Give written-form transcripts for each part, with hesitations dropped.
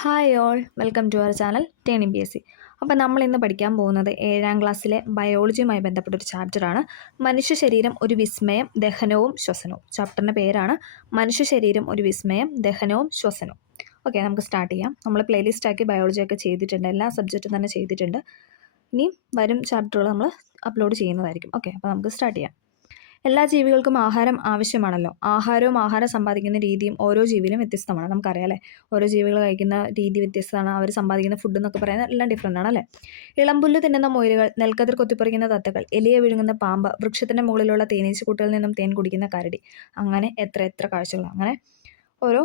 Hi all welcome to our channel turning PSC. അപ്പോൾ നമ്മൾ ഇന്ന് പഠിക്കാൻ പോകുന്നത് 7ാം ക്ലാസ്സിലെ ബയോളജിയുമായി ബന്ധപ്പെട്ട ഒരു ചാപ്റ്ററാണ്. മനുഷ്യ ശരീരം ഒരു വിസ്മയം, ദഹനവും ശ്വസനവും. ചാപ്റ്ററിൻ്റെ പേരാണ് മനുഷ്യ ശരീരം ഒരു വിസ്മയം, ദഹനവും ശ്വസനവും. ഓക്കെ, നമുക്ക് സ്റ്റാർട്ട് ചെയ്യാം. നമ്മൾ പ്ലേലിസ്റ്റാക്കി ബയോളജിയൊക്കെ ചെയ്തിട്ടുണ്ട്, എല്ലാ സബ്ജക്റ്റും തന്നെ ചെയ്തിട്ടുണ്ട്. ഇനിയും വരും ചാപ്റ്ററുകൾ നമ്മൾ അപ്ലോഡ് ചെയ്യുന്നതായിരിക്കും. ഓക്കെ, അപ്പോൾ നമുക്ക് സ്റ്റാർട്ട് ചെയ്യാം. എല്ലാ ജീവികൾക്കും ആഹാരം ആവശ്യമാണല്ലോ. ആഹാരവും ആഹാരം സമ്പാദിക്കുന്ന രീതിയും ഓരോ ജീവിയിലും വ്യത്യസ്തമാണ്. നമുക്കറിയാം അല്ലേ, ഓരോ ജീവികൾ കഴിക്കുന്ന രീതി വ്യത്യസ്തമാണ്. അവർ സമ്പാദിക്കുന്ന ഫുഡ് എന്നൊക്കെ പറയുന്നത് എല്ലാം ഡിഫറൻ്റ് ആണ് അല്ലേ. ഇളമ്പുല്ല് തിന്നുന്ന മുയലുകൾ, നെൽക്കതിർ കൊത്തിപ്പറിക്കുന്ന തത്തകൾ, എലിയെ വിഴുങ്ങുന്ന പാമ്പ്, വൃക്ഷത്തിൻ്റെ മുകളിലുള്ള തേനീച്ചക്കൂട്ടിൽ നിന്നും തേൻ കുടിക്കുന്ന കരടി, അങ്ങനെ എത്ര എത്ര കാഴ്ചകൾ. അങ്ങനെ ഓരോ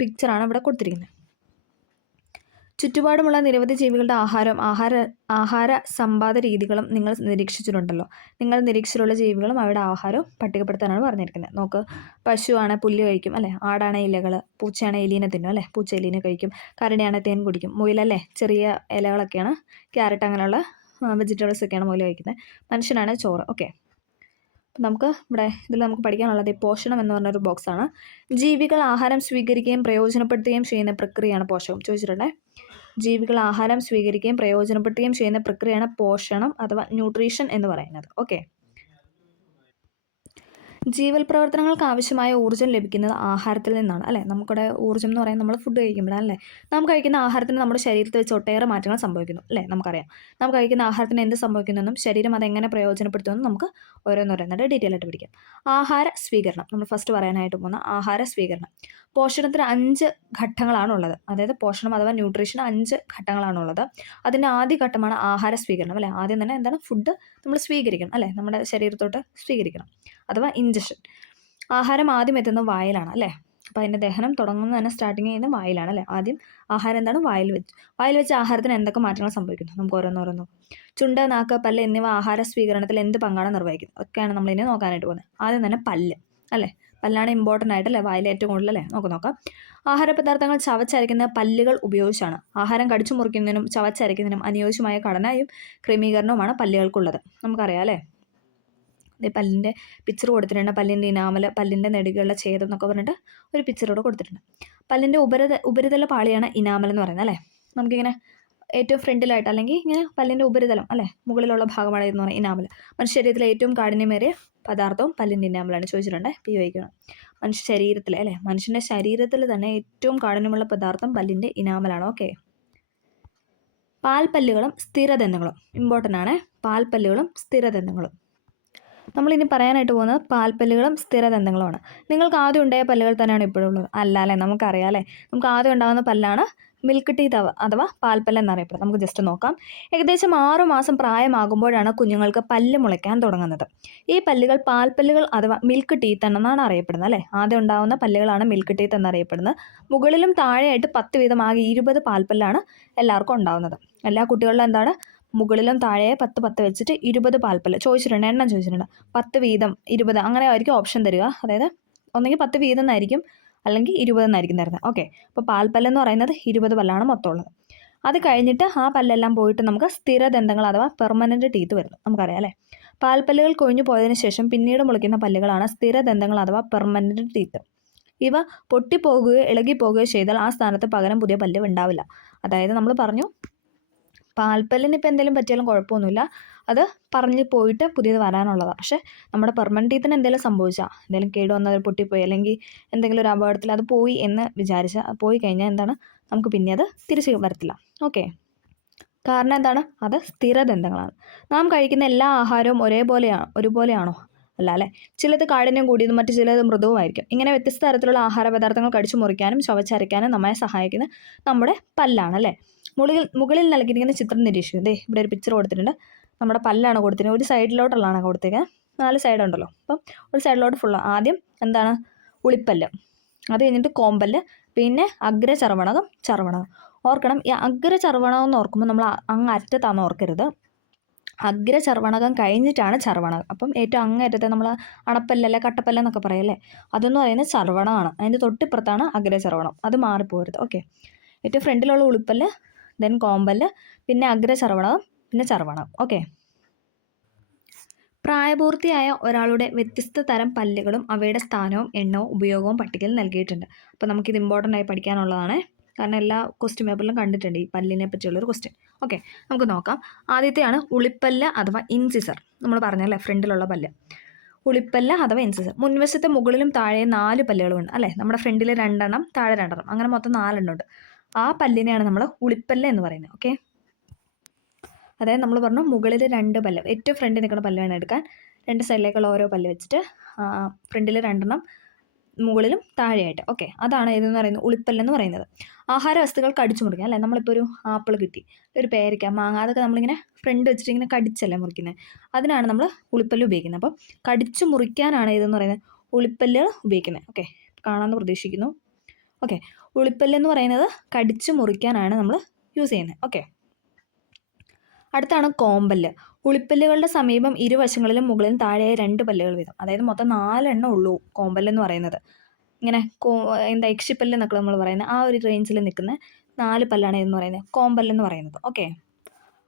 പിക്ചറാണ് ഇവിടെ കൊടുത്തിരിക്കുന്നത്. ചുറ്റുപാടുമുള്ള നിരവധി ജീവികളുടെ ആഹാര സമ്പാദ രീതികളും നിങ്ങൾ നിരീക്ഷിച്ചിട്ടുണ്ടല്ലോ. നിങ്ങൾ നിരീക്ഷിച്ചിട്ടുള്ള ജീവികളും അവയുടെ ആഹാരവും പട്ടികപ്പെടുത്താനാണ് പറഞ്ഞിരിക്കുന്നത്. നോക്ക്, പശുവാണ് പുല്ല് കഴിക്കും അല്ലേ, ആടാണ് ഇലകൾ, പൂച്ചയാണ് എലീനെ തിന്നും അല്ലേ, പൂച്ച എലീനെ കഴിക്കും, കരടിയാണ് തേൻ കുടിക്കും, മുയലല്ലേ ചെറിയ ഇലകളൊക്കെയാണ്, ക്യാരറ്റ് അങ്ങനെയുള്ള വെജിറ്റബിൾസ് ഒക്കെയാണ് മുയൽ കഴിക്കുന്നത്, മനുഷ്യനാണ് ചോറ്. ഓക്കെ, നമുക്ക് ഇതിൽ നമുക്ക് പഠിക്കാനുള്ളത് പോഷണം എന്ന് പറഞ്ഞൊരു ബോക്സാണ്. ജീവികൾ ആഹാരം സ്വീകരിക്കുകയും പ്രയോജനപ്പെടുത്തുകയും ചെയ്യുന്ന പ്രക്രിയയാണ് പോഷകം. ചോദിച്ചിട്ടുണ്ടേ, ജീവികൾ ആഹാരം സ്വീകരിക്കുകയും പ്രയോജനപ്പെടുത്തുകയും ചെയ്യുന്ന പ്രക്രിയയാണ് പോഷണം അഥവാ ന്യൂട്രീഷൻ എന്ന് പറയുന്നത്. ഓക്കെ, ജീവൽ പ്രവർത്തനങ്ങൾക്ക് ആവശ്യമായ ഊർജ്ജം ലഭിക്കുന്നത് ആഹാരത്തിൽ നിന്നാണ് അല്ലേ. നമുക്കിവിടെ ഊർജ്ജം എന്ന് പറയുന്നത് നമ്മൾ ഫുഡ് കഴിക്കുമ്പോഴാണ് അല്ലേ. നാം കഴിക്കുന്ന ആഹാരത്തിന് നമ്മുടെ ശരീരത്തിൽ വെച്ച് ഒട്ടേറെ മാറ്റങ്ങൾ സംഭവിക്കുന്നു അല്ലേ. നമുക്കറിയാം നാം കഴിക്കുന്ന ആഹാരത്തിന് എന്ത് സംഭവിക്കുന്നെന്നും ശരീരം അതെങ്ങനെ പ്രയോജനപ്പെടുത്തുമെന്നും നമുക്ക് ഓരോന്നോരോന്നിട്ട് ഡീറ്റെയിൽ ആയിട്ട് പഠിക്കാം. ആഹാര സ്വീകരണം, നമ്മൾ ഫസ്റ്റ് പറയാനായിട്ട് പോകുന്ന ആഹാര സ്വീകരണം. പോഷണത്തിന് 5 ഘട്ടങ്ങളാണുള്ളത്. അതായത് പോഷണം അഥവാ ന്യൂട്രീഷൻ 5 ഘട്ടങ്ങളാണുള്ളത്. അതിൻ്റെ ആദ്യ ഘട്ടമാണ് ആഹാര സ്വീകരണം അല്ലേ. ആദ്യം തന്നെ എന്താണ്, ഫുഡ് നമ്മൾ സ്വീകരിക്കണം അല്ലേ, നമ്മുടെ ശരീരത്തോട്ട് സ്വീകരിക്കണം അഥവാ ഇഞ്ചക്ഷൻ. ആഹാരം ആദ്യം എത്തുന്നത് വായിലാണ് അല്ലേ. അപ്പോൾ അതിൻ്റെ ദഹനം തുടങ്ങുന്നത് തന്നെ സ്റ്റാർട്ടിങ് ചെയ്യുന്നത് വായിലാണ് അല്ലേ. ആദ്യം ആഹാരം എന്താണ്, വായിൽ വെച്ച് ആഹാരത്തിന് എന്തൊക്കെ മാറ്റങ്ങൾ സംഭവിക്കുന്നു നമുക്ക് ഓരോന്നോരോന്നോ. ചുണ്ട്, നാക്ക്, പല്ല് എന്നിവ ആഹാര സ്വീകരണത്തിൽ എന്ത് പങ്കാണ് നിർവഹിക്കുന്നത്, അതൊക്കെയാണ് നമ്മളിനി നോക്കാനായിട്ട് പോകുന്നത്. ആദ്യം തന്നെ പല്ല് അല്ലേ, പല്ലാണ് ഇമ്പോർട്ടൻ്റ് ആയിട്ടല്ലേ, വായിൽ ഏറ്റവും കൂടുതൽ അല്ലേ. നോക്കാം. ആഹാര പദാർത്ഥങ്ങൾ ചവച്ചരയ്ക്കുന്ന പല്ലുകൾ ഉപയോഗിച്ചാണ്. ആഹാരം കടിച്ചു മുറിക്കുന്നതിനും ചവച്ചരയ്ക്കുന്നതിനും അനുയോജ്യമായ ഘടനയും ക്രമീകരണവുമാണ് പല്ലുകൾക്കുള്ളത്. നമുക്കറിയാം അല്ലേ. പല്ലിൻ്റെ പിക്ചർ കൊടുത്തിട്ടുണ്ട്. പല്ലിൻ്റെ ഇനാമൽ, പല്ലിൻ്റെ നെടുകളുടെ ഛേദം എന്നൊക്കെ പറഞ്ഞിട്ട് ഒരു പിക്ചറോടെ കൊടുത്തിട്ടുണ്ട്. പല്ലിൻ്റെ ഉപരിതല പാളിയാണ് ഇനാമൽ എന്ന് പറയുന്നത് അല്ലേ. നമുക്കിങ്ങനെ ഏറ്റവും ഫ്രണ്ടിലായിട്ട് അല്ലെങ്കിൽ ഇങ്ങനെ പല്ലിൻ്റെ ഉപരിതലം അല്ലേ, മുകളിലുള്ള ഭാഗമാണ് എന്ന് പറയുന്നത് ഇനാമൽ. മനുഷ്യ ശരീരത്തിലെ ഏറ്റവും കാഠിന്യമേറിയ പദാർത്ഥവും പല്ലിൻ്റെ ഇനാമലാണ്. ചോദിച്ചിട്ടുണ്ട്, PYക്കണം. മനുഷ്യ ശരീരത്തിൽ അല്ലേ, മനുഷ്യൻ്റെ ശരീരത്തിൽ തന്നെ ഏറ്റവും കാഠിന്യമുള്ള പദാർത്ഥം പല്ലിൻ്റെ ഇനാമലാണ്. ഓക്കെ, പാൽപ്പല്ലുകളും സ്ഥിരദന്തങ്ങളും ഇമ്പോർട്ടൻ്റ് ആണ്. പാൽപ്പല്ലുകളും സ്ഥിരദന്തങ്ങളും. നമ്മളിനി പറയാനായിട്ട് പോകുന്നത് പാൽപ്പല്ലുകളും സ്ഥിരദന്തങ്ങളുമാണ്. നിങ്ങൾക്ക് ആദ്യം ഉണ്ടായ പല്ലുകൾ തന്നെയാണ് ഇപ്പോഴും ഉള്ളത് അല്ല അല്ലേ. നമുക്കറിയാം അല്ലേ, നമുക്ക് ആദ്യം ഉണ്ടാകുന്ന പല്ലാണ് മിൽക്ക് ടീത്ത് അഥവാ പാൽപ്പല്ല് എന്നറിയപ്പെടുന്നത്. നമുക്ക് ജസ്റ്റ് നോക്കാം. ഏകദേശം 6 മാസം പ്രായമാകുമ്പോഴാണ് കുഞ്ഞുങ്ങൾക്ക് പല്ല് മുളയ്ക്കാൻ തുടങ്ങുന്നത്. ഈ പല്ലുകൾ പാൽപ്പല്ലുകൾ അഥവാ മിൽക്ക് ടീത്ത് എന്നാണ് അറിയപ്പെടുന്നത് അല്ലേ. ആദ്യം ഉണ്ടാകുന്ന പല്ലുകളാണ് മിൽക്ക് ടീത്ത് എന്നറിയപ്പെടുന്നത്. മുകളിലും താഴെയായിട്ട് 10 വീതം ആകെ 20 പാൽപ്പല്ലാണ് എല്ലാവർക്കും ഉണ്ടാകുന്നത്. എല്ലാ കുട്ടികളിലും എന്താണ്, മുകളിലും താഴെ 10 വെച്ചിട്ട് 20 പാൽപ്പല്ല് ചോദിച്ചിട്ടുണ്ട്, എണ്ണം ചോദിച്ചിട്ടുണ്ട്. 10 വീതം 20 അങ്ങനെ ആയിരിക്കും ഓപ്ഷൻ തരിക. അതായത് ഒന്നെങ്കിൽ 10 വീതം എന്നായിരിക്കും അല്ലെങ്കിൽ 20 എന്നായിരിക്കും തരുന്നത്. ഓക്കെ, അപ്പോൾ പാൽപ്പല്ലെന്ന് പറയുന്നത് 20 പല്ലാണ് മൊത്തം ഉള്ളത്. അത് കഴിഞ്ഞിട്ട് ആ പല്ലെല്ലാം പോയിട്ട് നമുക്ക് സ്ഥിരദന്തങ്ങൾ അഥവാ പെർമനൻറ്റ് ടീത്ത് വരുന്നു. നമുക്കറിയാം അല്ലേ. പാൽപ്പല്ലുകൾ കൊഴിഞ്ഞു പോയതിനു ശേഷം പിന്നീട് മുളയ്ക്കുന്ന പല്ലുകളാണ് സ്ഥിരദന്തങ്ങൾ അഥവാ പെർമനൻറ്റ് ടീത്ത്. ഇവ പൊട്ടിപ്പോകുകയോ ഇളകിപ്പോകുകയോ ചെയ്താൽ ആ സ്ഥാനത്ത് പകരം പുതിയ പല്ല് ഉണ്ടാവില്ല. അതായത് നമ്മൾ പറഞ്ഞു പാൽപ്പല്ലിന് ഇപ്പോൾ എന്തെങ്കിലും പറ്റിയാലും കുഴപ്പമൊന്നുമില്ല, അത് പറഞ്ഞു പോയിട്ട് പുതിയത് വരാനുള്ളതാണ്. പക്ഷേ നമ്മുടെ പെർമനൻറ്റ് ടീത്തിന് എന്തെങ്കിലും സംഭവിച്ചാൽ, എന്തെങ്കിലും കേട് വന്നത് പൊട്ടിപ്പോയി അല്ലെങ്കിൽ എന്തെങ്കിലും ഒരു അപകടത്തിൽ അത് പോയി എന്ന് വിചാരിച്ചാൽ, പോയി കഴിഞ്ഞാൽ എന്താണ്, നമുക്ക് പിന്നെ അത് തിരിച്ച് വരത്തില്ല. ഓക്കെ, കാരണം എന്താണ്, അത് സ്ഥിരദന്തങ്ങളാണ്. നാം കഴിക്കുന്ന എല്ലാ ആഹാരവും ഒരുപോലെയാണോ, അല്ല അല്ലേ. ചിലത് കാഠിന്യം കൂടിയതും മറ്റു ചിലത് മൃദുവുമായിരിക്കും. ഇങ്ങനെ വ്യത്യസ്ത തരത്തിലുള്ള ആഹാര പദാർത്ഥങ്ങൾ കടിച്ചു മുറിക്കാനും ചവച്ചരയ്ക്കാനും നമ്മെ സഹായിക്കുന്ന നമ്മുടെ പല്ലാണ് അല്ലേ. മുകളിൽ നൽകിയിരിക്കുന്ന ചിത്രം നിരീക്ഷിക്കും. ദേ ഇവിടെ ഒരു പിക്ചർ കൊടുത്തിട്ടുണ്ട്. നമ്മുടെ പല്ലാണ് കൊടുത്തിരിക്കുന്നത്. ഒരു സൈഡിലോട്ടുള്ളതാണ് കൊടുത്തിരിക്കുന്നത്. 4 സൈഡ് ഉണ്ടല്ലോ. അപ്പം ഒരു സൈഡിലോട്ട് ഫുള്ള്. ആദ്യം എന്താണ്, ഉളിപ്പല്ല്, അത് കഴിഞ്ഞിട്ട് കോമ്പല്ല്, പിന്നെ അഗ്രചർവണകം, ചർവണകം. ഓർക്കണം, ഈ അഗ്രചർവണകം എന്ന് ഓർക്കുമ്പോൾ നമ്മൾ അങ്ങ് അറ്റത്താണെന്ന് ഓർക്കരുത്. അഗ്രചർവണകം കഴിഞ്ഞിട്ടാണ് ചർവണകം. അപ്പം ഏറ്റവും അങ്ങേറ്റത്തെ നമ്മൾ അണപ്പല്ലല്ലേ കട്ടപ്പല്ലെന്നൊക്കെ പറയല്ലേ, അതെന്ന് പറയുന്നത് ചർവണമാണ്. അതിൻ്റെ തൊട്ടിപ്പുറത്താണ് അഗ്രചർവണം. അത് മാറിപ്പോകരുത്. ഓക്കെ, ഏറ്റവും ഫ്രണ്ടിലുള്ള ഉളിപ്പല്ല്, ദെൻ കോമ്പല്ല്, പിന്നെ അഗ്രചർവണകം, പിന്നെ ചർവണകം. ഓക്കെ, പ്രായപൂർത്തിയായ ഒരാളുടെ വ്യത്യസ്ത തരം പല്ലുകളും അവയുടെ സ്ഥാനവും എണ്ണവും ഉപയോഗവും പട്ടികയിൽ നൽകിയിട്ടുണ്ട്. അപ്പോൾ നമുക്കിത് ഇമ്പോർട്ടൻ്റ് ആയി പഠിക്കാനുള്ളതാണ്. കാരണം എല്ലാ ക്വസ്റ്റ്യൻ പേപ്പറിലും കണ്ടിട്ടുണ്ട് ഈ പല്ലിനെ പറ്റിയുള്ളൊരു ക്വസ്റ്റ്യൻ. ഓക്കെ, നമുക്ക് നോക്കാം. ആദ്യത്തെയാണ് ഉളിപ്പല്ല് അഥവാ ഇൻസിസർ. നമ്മൾ പറഞ്ഞല്ലേ ഫ്രണ്ടിലുള്ള പല്ല്, ഉളിപ്പല്ല് അഥവാ ഇൻസിസർ. മുൻവശത്തെ മുകളിലും താഴെ 4 പല്ലുകളുണ്ട് അല്ലേ. നമ്മുടെ ഫ്രണ്ടിൽ 2 എണ്ണം, താഴെ 2 എണ്ണം, അങ്ങനെ മൊത്തം 4 എണ്ണം ഉണ്ട്. ആ പല്ലിനെയാണ് നമ്മൾ ഉളിപ്പല്ല് എന്ന് പറയുന്നത്. ഓക്കെ, അതായത് നമ്മൾ പറഞ്ഞു മുകളിൽ 2 പല്ല്, ഏറ്റവും ഫ്രണ്ടിൽ നിൽക്കുന്ന പല്ല് വേണം എടുക്കാൻ. 2 സൈഡിലേക്കുള്ള ഓരോ പല്ല് വെച്ചിട്ട് ഫ്രണ്ടിൽ 2 എണ്ണം, മുകളിലും താഴെയായിട്ട്. ഓക്കെ, അതാണ് ഇതെന്ന് പറയുന്നത് ഉളിപ്പല്ലെന്ന് പറയുന്നത്. ആഹാര വസ്തുക്കൾ കടിച്ചു മുറിക്കുക അല്ലേ. നമ്മളിപ്പോൾ ഒരു ആപ്പിൾ കിട്ടി, ഒരു പേരയ്ക്ക, മാങ്ങ, അതൊക്കെ നമ്മളിങ്ങനെ ഫ്രണ്ട് വെച്ചിട്ട് ഇങ്ങനെ കടിച്ചല്ലേ മുറിക്കുന്നത്. അതിനാണ് നമ്മൾ ഉളിപ്പല്ല് ഉപയോഗിക്കുന്നത്. അപ്പം കടിച്ചു മുറിക്കാനാണ് ഇതെന്ന് പറയുന്നത് ഉളിപ്പല്ല് ഉപയോഗിക്കുന്നത്. ഓക്കെ, കാണാമെന്ന് പ്രതീക്ഷിക്കുന്നു. ഓക്കെ, ഉളിപ്പല്ലെന്ന് പറയുന്നത് കടിച്ചു മുറിക്കാനാണ് നമ്മൾ യൂസ് ചെയ്യുന്നത്. ഓക്കെ, അടുത്താണ് കോമ്പല്ല്. ഉളിപ്പല്ലുകളുടെ സമീപം ഇരുവശങ്ങളിലും മുകളിലും താഴെയായി 2 പല്ലുകൾ വീതം, അതായത് മൊത്തം 4 എണ്ണം ഉള്ളൂ കോമ്പല്ലെന്ന് പറയുന്നത്. ഇങ്ങനെ എക്ഷിപ്പല്ല് എന്നൊക്കെ നമ്മൾ പറയുന്നത് ആ ഒരു റേഞ്ചിൽ നിൽക്കുന്ന 4 പല്ലാണ് എന്ന് പറയുന്നത് കോമ്പല്ലെന്ന് പറയുന്നത്. ഓക്കെ,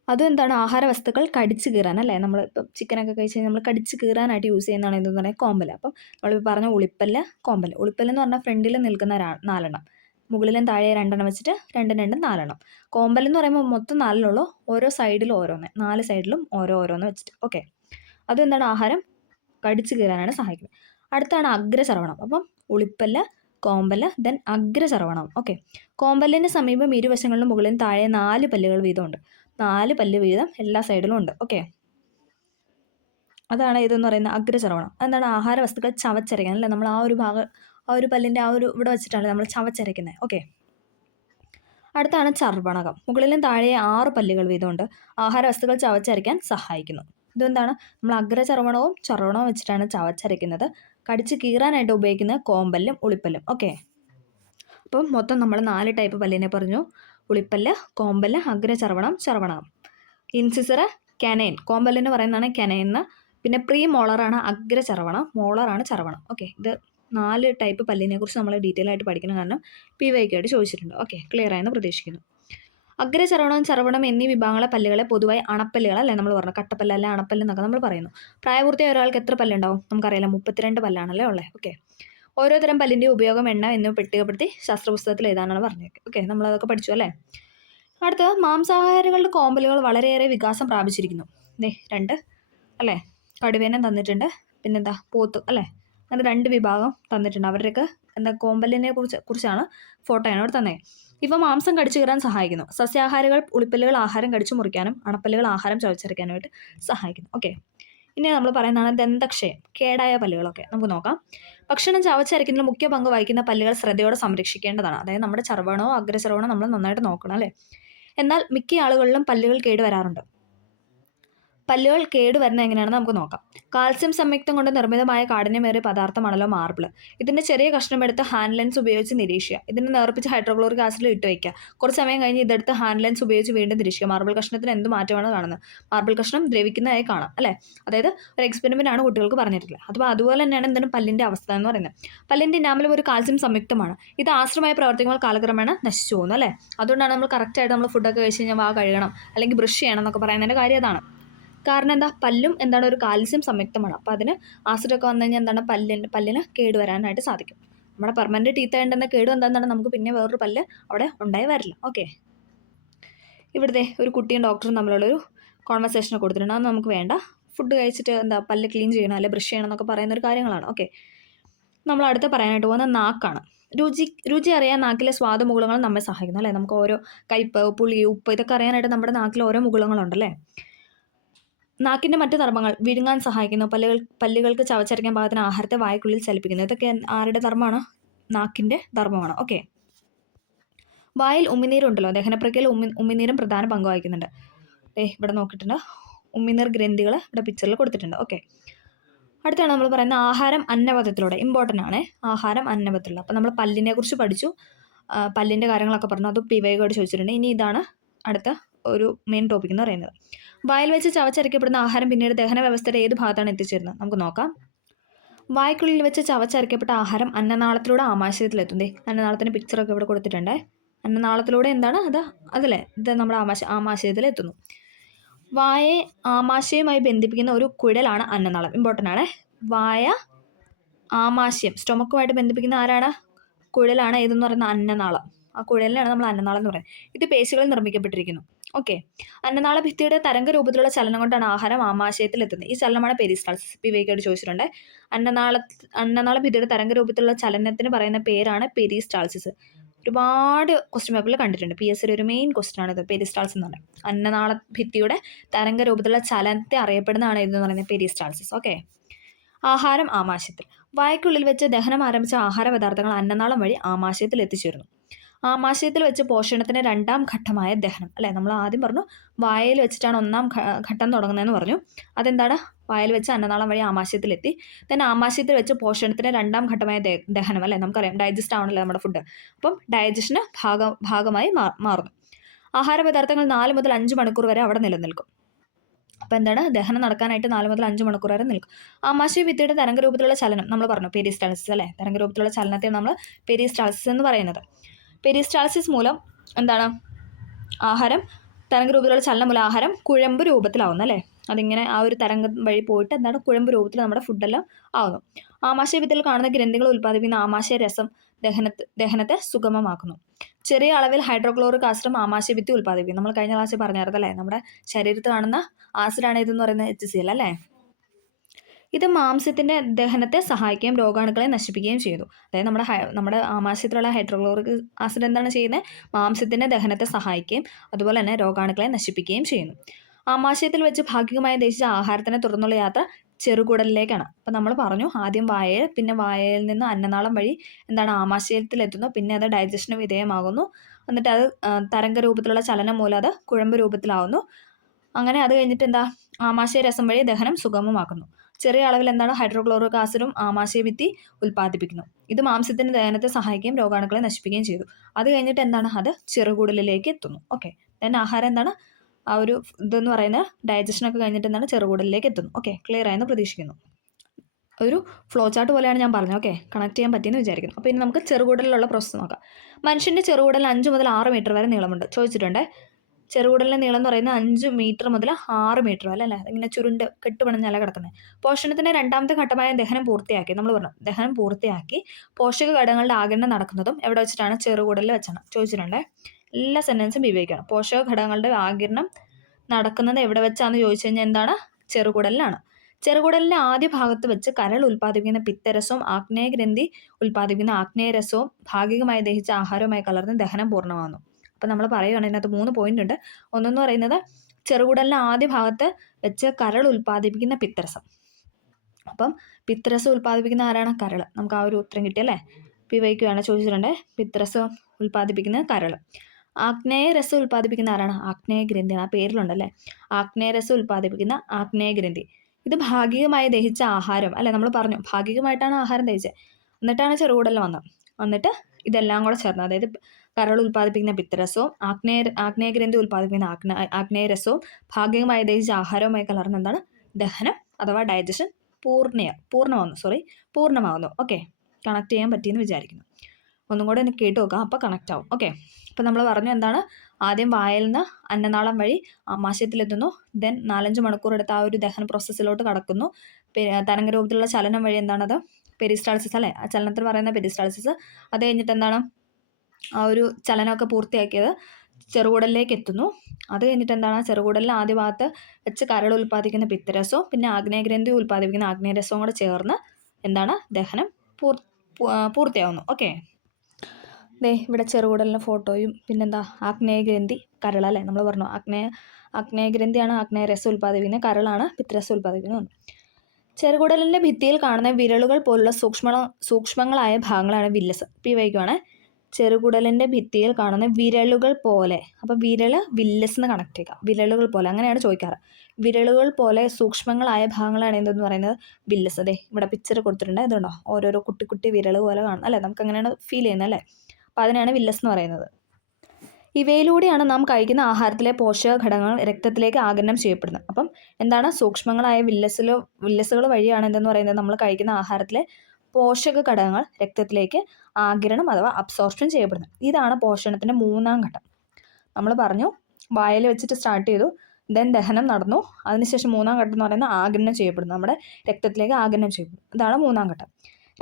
അതും എന്താണ്, ആഹാര വസ്തുക്കൾ കടിച്ച് കീറാൻ അല്ലേ. നമ്മൾ ഇപ്പം ചിക്കനൊക്കെ കഴിച്ച് കഴിഞ്ഞാൽ നമ്മൾ കടിച്ച് കീറാനായിട്ട് യൂസ് ചെയ്യുന്നതാണ് എന്തെന്ന് പറയുന്നത് കോമ്പല്ല്. അപ്പം നമ്മളിപ്പോൾ പറഞ്ഞ ഉളിപ്പല്ല്, കോമ്പല്ല്. ഉളിപ്പല്ലെന്ന് പറഞ്ഞാൽ ഫ്രണ്ടിൽ നിൽക്കുന്ന 4 എണ്ണം, മുകളിലും താഴെ 2 എണ്ണം വെച്ചിട്ട് 2 4 എണ്ണം. കോമ്പല്ലെന്ന് പറയുമ്പോൾ മൊത്തം 4 ഉള്ളൂ, ഓരോ സൈഡിലും ഓരോന്ന്, 4 സൈഡിലും ഓരോന്ന് വെച്ചിട്ട്. ഓക്കെ, അതും എന്താണ്, ആഹാരം കടിച്ച് കീറാനാണ് സഹായിക്കുന്നത്. അടുത്താണ് അഗ്രചർവണം. അപ്പം ഉളിപ്പല്ല്, കോമ്പല്ല്, ദെൻ അഗ്രചർവണം. ഓക്കെ, കോമ്പല്ലിന് സമീപം ഇരുവശങ്ങളിലും മുകളിലും താഴെ 4 പല്ലുകൾ വീതമുണ്ട്. 4 പല്ല് വീതം എല്ലാ സൈഡിലും ഉണ്ട്. ഓക്കെ, അതാണ് ഇതെന്ന് പറയുന്നത് അഗ്രചർവണം. അതെന്താണ്, ആഹാര വസ്തുക്കൾ ചവച്ചരയ്ക്കാൻ അല്ലേ. നമ്മൾ ആ ഒരു ഭാഗം, ആ ഒരു പല്ലിൻ്റെ ആ ഒരു ഇവിടെ വെച്ചിട്ടാണ് നമ്മൾ ചവച്ചരയ്ക്കുന്നത്. ഓക്കെ, അടുത്താണ് ചർവണകം. മുകളിലും താഴെ 6 പല്ലുകൾ വീതമുണ്ട്. ആഹാര വസ്തുക്കൾ ചവച്ചരയ്ക്കാൻ സഹായിക്കുന്നു. ഇതെന്താണ്, നമ്മൾ അഗ്രചർവണവും ചർവണവും വെച്ചിട്ടാണ് ചവച്ചരയ്ക്കുന്നത്. കടിച്ച് കീറാനായിട്ട് ഉപയോഗിക്കുന്ന കോമ്പല്ലും ഉളിപ്പല്ലും. ഓക്കെ, അപ്പം മൊത്തം നമ്മൾ 4 ടൈപ്പ് പല്ലിനെ പറഞ്ഞു. ഉളിപ്പല്ല്, കോമ്പല്ല്, അഗ്രചർവണം, ചർവണകം. Incisor, canine. കോമ്പല്ലിന് പറയുന്നതാണ് കനൈൻ. പിന്നെ പ്രീ മോളറാണ് അഗ്രചർവണം, മോളറാണ് ചർവണം. ഓക്കെ, ഇത് 4 ടൈപ്പ് പല്ലിനെ കുറിച്ച് നമ്മൾ ഡീറ്റെയിൽ ആയിട്ട് പഠിക്കണം, കാരണം PYK ആയിട്ട് ചോദിച്ചിട്ടുണ്ട്. ഓക്കെ, ക്ലിയർ ആയെന്ന് പ്രതീക്ഷിക്കുന്നു. അഗ്രചർവണം, ചർവണം എന്നീ വിഭാഗങ്ങളെ പല്ലുകളെ പൊതുവായി അണപ്പല്ലുകൾ അല്ലേ നമ്മൾ പറഞ്ഞു, കട്ടപ്പല്ല് അല്ലെ അണപ്പല്ല് എന്നൊക്കെ നമ്മൾ പറയുന്നു. പ്രായപൂർത്തിയായ ഒരാൾക്ക് എത്ര പല്ലുണ്ടാവും നമുക്കറിയാലോ, 32 പല്ലാണല്ലേ ഉള്ളത്. ഓക്കെ, ഓരോ തരം പല്ലിൻ്റെ ഉപയോഗം, എണ്ണ എന്നിവ പട്ടികപ്പെടുത്തി ശാസ്ത്രപുസ്തകത്തിൽ എഴുതാനാണ് പറഞ്ഞത്. ഓക്കെ, നമ്മളതൊക്കെ പഠിച്ചു അല്ലേ. അടുത്തത് മാംസാഹാരികളുടെ കോമ്പലുകൾ വളരെയേറെ വികാസം പ്രാപിച്ചിരിക്കുന്നു. 2 അല്ലേ, കടുവേനെ തന്നിട്ടുണ്ട്, പിന്നെന്താ പോത്ത് അല്ലേ, അങ്ങനെ 2 വിഭാഗം തന്നിട്ടുണ്ട്. അവരുടെയൊക്കെ എന്താ കോമ്പല്ലിനെ കുറിച്ചാണ് ഫോട്ടോയാണ് അവിടെ തന്നെ. ഇവ മാംസം കടിച്ചു കീറാൻ സഹായിക്കുന്നു. സസ്യാഹാരികൾ ഉളിപ്പല്ലുകൾ ആഹാരം കടിച്ചു മുറിക്കാനും അണപ്പല്ലുകൾ ആഹാരം ചവച്ചരയ്ക്കാനുമായിട്ട് സഹായിക്കുന്നു. ഓക്കെ, ഇനി നമ്മൾ പറയുന്നതാണ് ദന്തക്ഷയം, കേടായ പല്ലുകളൊക്കെ. നമുക്ക് നോക്കാം. ഭക്ഷണം ചവച്ചരയ്ക്കുന്നതിൽ മുഖ്യ പങ്ക് വഹിക്കുന്ന പല്ലുകൾ ശ്രദ്ധയോടെ സംരക്ഷിക്കേണ്ടതാണ്. അതായത് നമ്മുടെ ചർവണമോ അഗ്രചർവണമോ നമ്മൾ നന്നായിട്ട് നോക്കണം അല്ലേ. എന്നാൽ മിക്ക ആളുകളിലും പല്ലുകൾ കേടുവരാറുണ്ട്. പല്ലുകൾ കേടുവരുന്നത് എങ്ങനെയാണെന്ന് നമുക്ക് നോക്കാം. കാൽസ്യം സംയുക്തം കൊണ്ട് നിർമ്മിതമായ കാഠിന്യമേറിയ പദാർത്ഥമാണല്ലോ മാർബിൾ. ഇതിൻ്റെ ചെറിയ കഷ്ണം എടുത്ത് ഹാൻഡ് ലെൻസ് ഉപയോഗിച്ച് നിരീക്ഷിക്കുക. ഇതിനെ നേർപ്പിച്ച് ഹൈഡ്രോക്ലോറിക് ആസിഡിൽ ഇട്ട് വയ്ക്കുക. കുറച്ച് സമയം കഴിഞ്ഞ് ഇതെടുത്ത് ഹാൻഡ് ലെൻസ് ഉപയോഗിച്ച് വീണ്ടും നിരീക്ഷിക്കുക. മാർബിൾ കഷ്ണത്തിന് എന്ത് മാറ്റമാണ് കാണുന്നത്? മാർബിൾ കഷ്ണം ദ്രവിക്കുന്നതായി കാണാം അല്ലേ. അതായത് ഒരു എക്സ്പെരിമെൻ്റ് ആണ് കുട്ടികൾക്ക് പറഞ്ഞിട്ടുള്ളത്. അപ്പോൾ അതുപോലെ തന്നെയാണ് എന്താണ് പല്ലിൻ്റെ അവസ്ഥ എന്ന് പറയുന്നത്. പല്ലിൻ്റെ ഇനാമലും ഒരു കാൽസ്യം സംയുക്തമാണ്. ഇത് ആശ്രമമായി പ്രവർത്തിക്കുമ്പോൾ കാലക്രമേണ നശിച്ചു പോകുന്നു അല്ലേ. അതുകൊണ്ടാണ് നമ്മൾ കറക്റ്റായിട്ട് നമ്മൾ ഫുഡൊക്കെ കഴിച്ച് കഴിഞ്ഞാൽ വാ കഴുകണം അല്ലെങ്കിൽ ബ്രഷ് ചെയ്യണം എന്നൊക്കെ പറയുന്നതിൻ്റെ കാര്യം അതാണ്. കാരണം എന്താ, പല്ലും എന്താണ് ഒരു കാൽസ്യം സംയുക്തമാണ്. അപ്പോൾ അതിന് ആസിഡൊക്കെ വന്നു കഴിഞ്ഞാൽ എന്താണ് പല്ലിന് കേടുവരാനായിട്ട് സാധിക്കും. നമ്മുടെ പെർമനൻറ്റ് ടീത്ത് ആയതുകൊണ്ട് കേട് എന്താണെന്നാണ് നമുക്ക് പിന്നെ വേറൊരു പല്ല് അവിടെ ഉണ്ടായി വരില്ല. ഓക്കെ, ഇവിടുത്തെ ഒരു കുട്ടിയും ഡോക്ടറും തമ്മിലുള്ളൊരു കോൺവെർസേഷനൊക്കെ കൊടുത്തിട്ടുണ്ട്. അത് നമുക്ക് വേണ്ട. ഫുഡ് കഴിച്ചിട്ട് എന്താ പല്ല് ക്ലീൻ ചെയ്യണം അല്ലെ ബ്രഷ് ചെയ്യണം എന്നൊക്കെ പറയുന്നൊരു കാര്യങ്ങളാണ്. ഓക്കെ, നമ്മൾ അടുത്ത് പറയാനായിട്ട് പോകുന്ന നാക്കാണ്. രുചി അറിയാൻ നാക്കിലെ സ്വാദുമുകുളങ്ങൾ നമ്മെ സഹായിക്കുന്നു അല്ലേ. നമുക്ക് ഓരോ കയ്പ്പ്, പുളി, ഉപ്പ് ഇതൊക്കെ അറിയാനായിട്ട് നമ്മുടെ നാക്കിൽ ഓരോ മുകുളങ്ങളുണ്ടല്ലേ. നാക്കിൻ്റെ മറ്റ് ധർമ്മങ്ങൾ വിഴുങ്ങാൻ സഹായിക്കുന്നു. പല്ലുകൾക്ക് ചവച്ചരയ്ക്കാൻ പാകത്തിന് ആഹാരത്തെ വായ്ക്കുള്ളിൽ ചലിപ്പിക്കുന്നു. ഇതൊക്കെ ആരുടെ ധർമ്മമാണ്? നാക്കിൻ്റെ ധർമ്മമാണ്. ഓക്കെ, വായിൽ ഉമിനീരുണ്ടല്ലോ, ദഹനപ്രക്രിയയിൽ ഉമിനീരും പ്രധാന പങ്ക് വഹിക്കുന്നുണ്ട്. ഇവിടെ നോക്കിയിട്ടുണ്ട്, ഉമിനീർ ഗ്രന്ഥികൾ ഇവിടെ പിക്ചറിൽ കൊടുത്തിട്ടുണ്ട്. ഓക്കെ, അടുത്താണ് നമ്മൾ പറയുന്ന ആഹാരം അന്നപഥത്തിലൂടെ. ഇമ്പോർട്ടൻ്റ് ആണ് ആഹാരം അന്നപഥത്തിലൂടെ. അപ്പോൾ നമ്മൾ പല്ലിനെ കുറിച്ച് പഠിച്ചു, പല്ലിൻ്റെ കാര്യങ്ങളൊക്കെ പറഞ്ഞു, അത് PYK ചോദിച്ചിട്ടുണ്ട്. ഇനി ഇതാണ് അടുത്ത ഒരു മെയിൻ ടോപ്പിക് എന്ന് പറയുന്നത്. വായിൽ വെച്ച് ചവച്ചരയ്ക്കപ്പെടുന്ന ആഹാരം പിന്നീട് ദഹന വ്യവസ്ഥയുടെ ഏത് ഭാഗത്താണ് എത്തിച്ചേരുന്നത് നമുക്ക് നോക്കാം. വായ്ക്കുള്ളിൽ വെച്ച് ചവച്ചരയ്ക്കപ്പെട്ട ആഹാരം അന്നനാളത്തിലൂടെ ആമാശയത്തിലെത്തും. അന്നനാളത്തിൻ്റെ പിക്ചറൊക്കെ ഇവിടെ കൊടുത്തിട്ടുണ്ട്. അന്നനാളത്തിലൂടെ എന്താണ് അതല്ലേ, ഇത് നമ്മുടെ ആമാശയത്തിലെത്തുന്നു. വായെ ആമാശയവുമായി ബന്ധിപ്പിക്കുന്ന ഒരു കുഴലാണ് അന്നനാളം. ഇമ്പോർട്ടൻ്റ് ആണ്. വായ ആമാശയം സ്റ്റൊമക്കുമായിട്ട് ബന്ധിപ്പിക്കുന്ന ആരാണ്? കുഴലാണ്. ഇതെന്ന് പറയുന്ന അന്നനാളം. ആ കുഴലിനാണ് നമ്മൾ അന്നനാളം എന്ന് പറയുന്നത്. ഇത് പേശികളിൽ നിർമ്മിക്കപ്പെട്ടിരിക്കുന്നു. ഓക്കെ. അന്നനാള ഭിത്തിയുടെ തരംഗ രൂപത്തിലുള്ള ചലനം കൊണ്ടാണ് ആഹാരം ആമാശയത്തിൽ എത്തുന്നത്. ഈ ചലനമാണ് പെരിസ്റ്റാൾസിസ്. PYK ചോദിച്ചിട്ടുണ്ട്. അന്നനാള ഭിത്തിയുടെ തരംഗ രൂപത്തിലുള്ള ചലനത്തിന് പറയുന്ന പേരാണ് പെരിസ്റ്റാൾസിസ്. ഒരുപാട് ക്വസ്റ്റ്യൻ പേപ്പറിൽ കണ്ടിട്ടുണ്ട്. PSC ഒരു മെയിൻ ക്വസ്റ്റ്യൻ ആണിത്, പെരിസ്റ്റാൾസിസ് എന്ന് പറയുന്നത്. അന്നനാള ഭിത്തിയുടെ തരംഗ രൂപത്തിലുള്ള ചലനത്തെ അറിയപ്പെടുന്നതാണ് ഇതെന്ന് പറയുന്നത് പെരിസ്റ്റാൾസിസ്. ഓക്കെ. ആഹാരം ആമാശയത്തിൽ. വായ്ക്കുള്ളിൽ വെച്ച് ദഹനം ആരംഭിച്ച ആഹാര പദാർത്ഥങ്ങൾ അന്നനാളം വഴി ആമാശയത്തിൽ എത്തിച്ചേരുന്നു. ആമാശയത്തിൽ വെച്ച് പോഷണത്തിന് രണ്ടാം ഘട്ടമായ ദഹനം, അല്ലേ? നമ്മൾ ആദ്യം പറഞ്ഞു വായയിൽ വെച്ചിട്ടാണ് ഒന്നാം ഘട്ടം തുടങ്ങുന്നതെന്ന് പറഞ്ഞു. അതെന്താണ്? വായിൽ വെച്ച് അന്നനാളം വഴി ആമാശയത്തിലെത്തി. then ആമാശയത്തിൽ വെച്ച് പോഷണത്തിന് രണ്ടാം ഘട്ടമായ ദഹനം, അല്ലേ? നമുക്കറിയാം ഡൈജസ്റ്റ് ആവണല്ലോ നമ്മുടെ ഫുഡ്. അപ്പം ഡൈജഷന് ഭാഗമായി മാറുന്നു. ആഹാര പദാർത്ഥങ്ങൾ 4 മുതൽ 5 മണിക്കൂർ വരെ അവിടെ നിലനിൽക്കും. അപ്പോൾ എന്താണ്? ദഹനം നടക്കാനായിട്ട് 4 മുതൽ 5 മണിക്കൂർ വരെ നിൽക്കും. ആമാശയ ഭിത്തിയുടെ തരംഗരൂപത്തിലുള്ള ചലനം നമ്മൾ പറഞ്ഞു പെരിസ്റ്റാൾസിസ്, അല്ലേ? തരംഗരൂപത്തിലുള്ള ചലനത്തെ നമ്മൾ പെരിസ്റ്റാൾസിസ് എന്ന് പറയുന്നത്. പെരിസ്റ്റാൾസിസ് മൂലം എന്താണ്? ആഹാരം തരംഗരൂപത്തിലുള്ള ചലനം മൂലം ആഹാരം കുഴമ്പ് രൂപത്തിലാവുന്നു, അല്ലേ? അതിങ്ങനെ ആ ഒരു തരംഗം വഴി പോയിട്ട് എന്താണ്? കുഴമ്പ് രൂപത്തിൽ നമ്മുടെ ഫുഡെല്ലാം ആവുന്നു. ആമാശയ ഭിത്തിയിൽ കാണുന്ന ഗ്രന്ഥികൾ ഉൽപ്പാദിപ്പിക്കുന്ന ആമാശയ രസം ദഹനത്തെ സുഗമമാക്കുന്നു. ചെറിയ അളവിൽ ഹൈഡ്രോക്ലോറിക് ആസിഡും ആമാശയ ഭിത്തി ഉൽപ്പാദിപ്പിക്കും. നമ്മൾ കഴിഞ്ഞ ക്ലാസ്സിൽ പറഞ്ഞായിരുന്നല്ലേ, നമ്മുടെ ശരീരത്തിൽ കാണുന്ന ആസിഡാണ് ഇതെന്ന് പറയുന്നത് HCl, അല്ലേ? ഇത് മാംസ്യത്തിൻ്റെ ദഹനത്തെ സഹായിക്കുകയും രോഗാണുക്കളെ നശിപ്പിക്കുകയും ചെയ്തു. അതായത് നമ്മുടെ ആമാശയത്തിലുള്ള ഹൈഡ്രോക്ലോറിക് ആസിഡ് എന്താണ് ചെയ്യുന്നത്? മാംസ്യത്തിൻ്റെ ദഹനത്തെ സഹായിക്കുകയും അതുപോലെ തന്നെ രോഗാണുക്കളെ നശിപ്പിക്കുകയും ചെയ്യുന്നു. ആമാശയത്തിൽ വെച്ച് ഭാഗികമായി ദഹിച്ച ആഹാരത്തിനെ തുടർന്നുള്ള യാത്ര ചെറുകുടലിലേക്കാണ്. അപ്പം നമ്മൾ പറഞ്ഞു ആദ്യം വായയിൽ, പിന്നെ വായയിൽ നിന്ന് അന്നനാളം വഴി എന്താണ് ആമാശയത്തിലെത്തുന്നു, പിന്നെ അത് ഡൈജഷന് വിധേയമാകുന്നു, എന്നിട്ട് അത് തരംഗ രൂപത്തിലുള്ള ചലനം മൂലം അത് കുഴമ്പ് രൂപത്തിലാവുന്നു. അങ്ങനെ അത് കഴിഞ്ഞിട്ട് എന്താ? ആമാശയ രസം വഴി ദഹനം സുഗമമാക്കുന്നു. ചെറിയ അളവിൽ എന്താണ്? ഹൈഡ്രോക്ലോറിക് ആസിഡും ആമാശയ ഭിത്തി ഉൽപ്പാദിപ്പിക്കുന്നു. ഇത് മാംസ്യത്തിൻ്റെ ദഹനത്തെ സഹായിക്കുകയും രോഗാണുക്കളെ നശിപ്പിക്കുകയും ചെയ്തു. അത് കഴിഞ്ഞിട്ട് എന്താണ്? അത് ചെറുകുടലിലേക്ക് എത്തുന്നു. ഓക്കെ. ദെൻ ആഹാരം എന്താണ്? ആ ഒരു ഇതെന്ന് പറയുന്നത് ഡൈജഷനൊക്കെ കഴിഞ്ഞിട്ട് എന്താണ്? ചെറുകുടലിലേക്ക് എത്തുന്നു. ഓക്കെ, ക്ലിയർ ആയെന്ന് പ്രതീക്ഷിക്കുന്നു. ഒരു ഫ്ലോ ചാർട്ട് പോലെയാണ് ഞാൻ പറഞ്ഞത്. ഓക്കെ, കണക്ട് ചെയ്യാൻ പറ്റിയെന്ന് വിചാരിക്കുന്നു. അപ്പോൾ ഇനി നമുക്ക് ചെറുകുടലിലുള്ള പ്രോസസ്സ് നോക്കാം. മനുഷ്യൻ്റെ ചെറുകുടലിന് 5 മുതൽ 6 മീറ്റർ വരെ നീളമുണ്ട്. ചോദിച്ചിട്ടുണ്ട്. ചെറുകുടലിൻ്റെ നീളം എന്ന് പറയുന്നത് 5 മീറ്റർ മുതൽ 6 മീറ്റർ വരെ, അല്ലേ? ഇങ്ങനെ ചുരുണ്ട് കെട്ടുപണഞ്ഞല്ല കിടക്കുന്നത്. പോഷണത്തിൻ്റെ രണ്ടാമത്തെ ഘട്ടമായ ദഹനം പൂർത്തിയാക്കി. നമ്മൾ പറഞ്ഞു ദഹനം പൂർത്തിയാക്കി പോഷക ഘടകങ്ങളുടെ ആഗിരണം നടക്കുന്നതും എവിടെ വെച്ചിട്ടാണ്? ചെറുകുടലിൽ വെച്ചാണ്. ചോദിച്ചിട്ടുണ്ട്. എല്ലാ സെൻറ്റൻസും വിവേചിക്കണം. പോഷക ഘടകങ്ങളുടെ ആഗിരണം നടക്കുന്നത് എവിടെ വെച്ചാന്ന് ചോദിച്ചു കഴിഞ്ഞാൽ എന്താണ്? ചെറുകുടലിലാണ്. ചെറുകുടലിൻ്റെ ആദ്യ ഭാഗത്ത് വെച്ച് കരൾ ഉൽപ്പാദിപ്പിക്കുന്ന പിത്തരസവും ആഗ്നേയഗ്രന്ഥി ഉൽപ്പാദിപ്പിക്കുന്ന ആഗ്നേയരസവും ഭാഗികമായി ദഹിച്ച ആഹാരവുമായി കലർന്ന് ദഹനം പൂർണ്ണമാകുന്നു. അപ്പം നമ്മൾ പറയുകയാണ് ഇതിനകത്ത് 3 പോയിന്റ് ഉണ്ട്. ഒന്നെന്ന് പറയുന്നത് ചെറുകുടലിൻ്റെ ആദ്യ ഭാഗത്ത് വെച്ച് കരൾ ഉൽപ്പാദിപ്പിക്കുന്ന പിത്തരസം. അപ്പം പിത്തരസം ഉൽപ്പാദിപ്പിക്കുന്ന ആരാണ്? കരൾ. നമുക്ക് ആ ഒരു ഉത്തരം കിട്ടിയല്ലേ? PYQ ആണ് ചോദിച്ചിട്ടുണ്ട്. പിത്തരസം ഉൽപ്പാദിപ്പിക്കുന്നത് കരൾ. ആഗ്നേയരസം ഉൽപ്പാദിപ്പിക്കുന്ന ആരാണ്? ആഗ്നേയഗ്രന്ഥിയാണ്. ആ പേരിലുണ്ടല്ലേ, ആഗ്നേയരസം ഉൽപ്പാദിപ്പിക്കുന്ന ആഗ്നേയഗ്രന്ഥി. ഇത് ഭാഗികമായി ദഹിച്ച ആഹാരം, അല്ലേ? നമ്മൾ പറഞ്ഞു ഭാഗികമായിട്ടാണ് ആഹാരം ദഹിച്ചത്, എന്നിട്ടാണ് ചെറുകുടലിൽ വന്നത്. എന്നിട്ട് ഇതെല്ലാം കൂടെ ചേർന്ന്, അതായത് കരൾ ഉൽപ്പാദിപ്പിക്കുന്ന പിത്തരസവും ആഗ്നേയഗ്രന്ഥി ഉൽപ്പാദിപ്പിക്കുന്ന ആഗ്നേയരസവും ഭാഗികമായി ദഹിച്ച ആഹാരവുമായി കലർന്ന് എന്താണ്? ദഹനം അഥവാ ഡൈജഷൻ പൂർണ്ണമാകുന്നു. ഓക്കെ, കണക്ട് ചെയ്യാൻ പറ്റിയെന്ന് വിചാരിക്കുന്നു. ഒന്നും കൂടെ ഒന്ന് കേട്ട് നോക്കാം, അപ്പോൾ കണക്റ്റ് ആവും. ഓക്കെ. അപ്പോൾ നമ്മൾ പറഞ്ഞു എന്താണ്? ആദ്യം വായിൽ നിന്ന് അന്നനാളം വഴി ആമാശയത്തിലെത്തുന്നു. ദെൻ 4-5 മണിക്കൂർ എടുത്ത് ആ ഒരു ദഹന പ്രോസസ്സിലോട്ട് കടക്കുന്നു. തരംഗരൂപത്തിലുള്ള ചലനം വഴി എന്താണത്? പെരിസ്റ്റാൾസിസ്, അല്ലേ? ആ ചലനത്തിൽ പറയുന്ന പെരിസ്റ്റാൾസിസ്. അത് കഴിഞ്ഞിട്ട് എന്താണ്? ആ ഒരു ചലനമൊക്കെ പൂർത്തിയാക്കിയത് ചെറുകുടലിലേക്ക് എത്തുന്നു. അത് കഴിഞ്ഞിട്ട് എന്താണ്? ചെറുകുടലിൽ ആദ്യ ഭാഗത്ത് വെച്ച് കരൾ ഉൽപ്പാദിക്കുന്ന പിത്തരസവും പിന്നെ ആഗ്നേയഗ്രന്ഥി ഉൽപ്പാദിപ്പിക്കുന്ന ആഗ്നേയരസവും കൂടെ ചേർന്ന് എന്താണ്? ദഹനം പൂർത്തിയാവുന്നു. ഓക്കെ. ഇവിടെ ചെറുകുടലിൻ്റെ ഫോട്ടോയും പിന്നെന്താ? ആഗ്നേയഗ്രന്ഥി, കരൾ, അല്ലേ? നമ്മൾ പറഞ്ഞു ആഗ്നേയഗ്രന്ഥിയാണ് ആഗ്നേയരസം ഉൽപ്പാദിപ്പിക്കുന്നത്, കരളാണ് പിത്തരസം ഉൽപ്പാദിപ്പിക്കുന്നത്. ചെറുകുടലിൻ്റെ ഭിത്തിയിൽ കാണുന്ന വിരലുകൾ പോലുള്ള സൂക്ഷ്മങ്ങളായ ഭാഗങ്ങളാണ് വില്ലസ്. PYQ ആണ്. ചെറുകുടലിൻ്റെ ഭിത്തിയിൽ കാണുന്ന വിരലുകൾ പോലെ. അപ്പോൾ വില്ലസ് എന്ന് കണക്ട് ചെയ്യുക. വിരലുകൾ പോലെ അങ്ങനെയാണ് ചോദിക്കാറ്. വിരലുകൾ പോലെ സൂക്ഷ്മങ്ങളായ ഭാഗങ്ങളാണ് എന്തെന്ന് പറയുന്നത്? വില്ലസ്. അതെ, ഇവിടെ പിക്ചർ കൊടുത്തിട്ടുണ്ട്. ഇതുണ്ടോ? ഓരോരോ കുട്ടി കുട്ടി വിരൽ പോലെ കാണും, അല്ലേ? നമുക്ക് അങ്ങനെയാണ് ഫീൽ ചെയ്യുന്നത്, അല്ലേ? അപ്പോൾ അതിനാണ് വില്ലസ് എന്ന് പറയുന്നത്. ഇവയിലൂടെയാണ് നാം കഴിക്കുന്ന ആഹാരത്തിലെ പോഷക ഘടകങ്ങൾ രക്തത്തിലേക്ക് ആഗിരണം ചെയ്യപ്പെടുന്നത്. അപ്പം എന്താണ്? സൂക്ഷ്മങ്ങളായ വില്ലസുകൾ വഴിയാണ് എന്തെന്ന് പറയുന്നത്? നമ്മൾ കഴിക്കുന്ന ആഹാരത്തിലെ പോഷക ഘടകങ്ങൾ രക്തത്തിലേക്ക് ആഗിരണം അഥവാ അബ്സോർപ്ഷൻ ചെയ്യപ്പെടുന്നത്. ഇതാണ് പോഷണത്തിൻ്റെ 3ാം ഘട്ടം. നമ്മൾ പറഞ്ഞു വായിൽ വെച്ചിട്ട് സ്റ്റാർട്ട് ചെയ്തു, ദെൻ ദഹനം നടന്നു, അതിനുശേഷം 3ാം ഘട്ടം എന്ന് പറയുന്നത് ആഗിരണം ചെയ്യപ്പെടുന്നു. നമ്മുടെ രക്തത്തിലേക്ക് ആഗിരണം ചെയ്യപ്പെടുന്നു. ഇതാണ് 3ാം ഘട്ടം.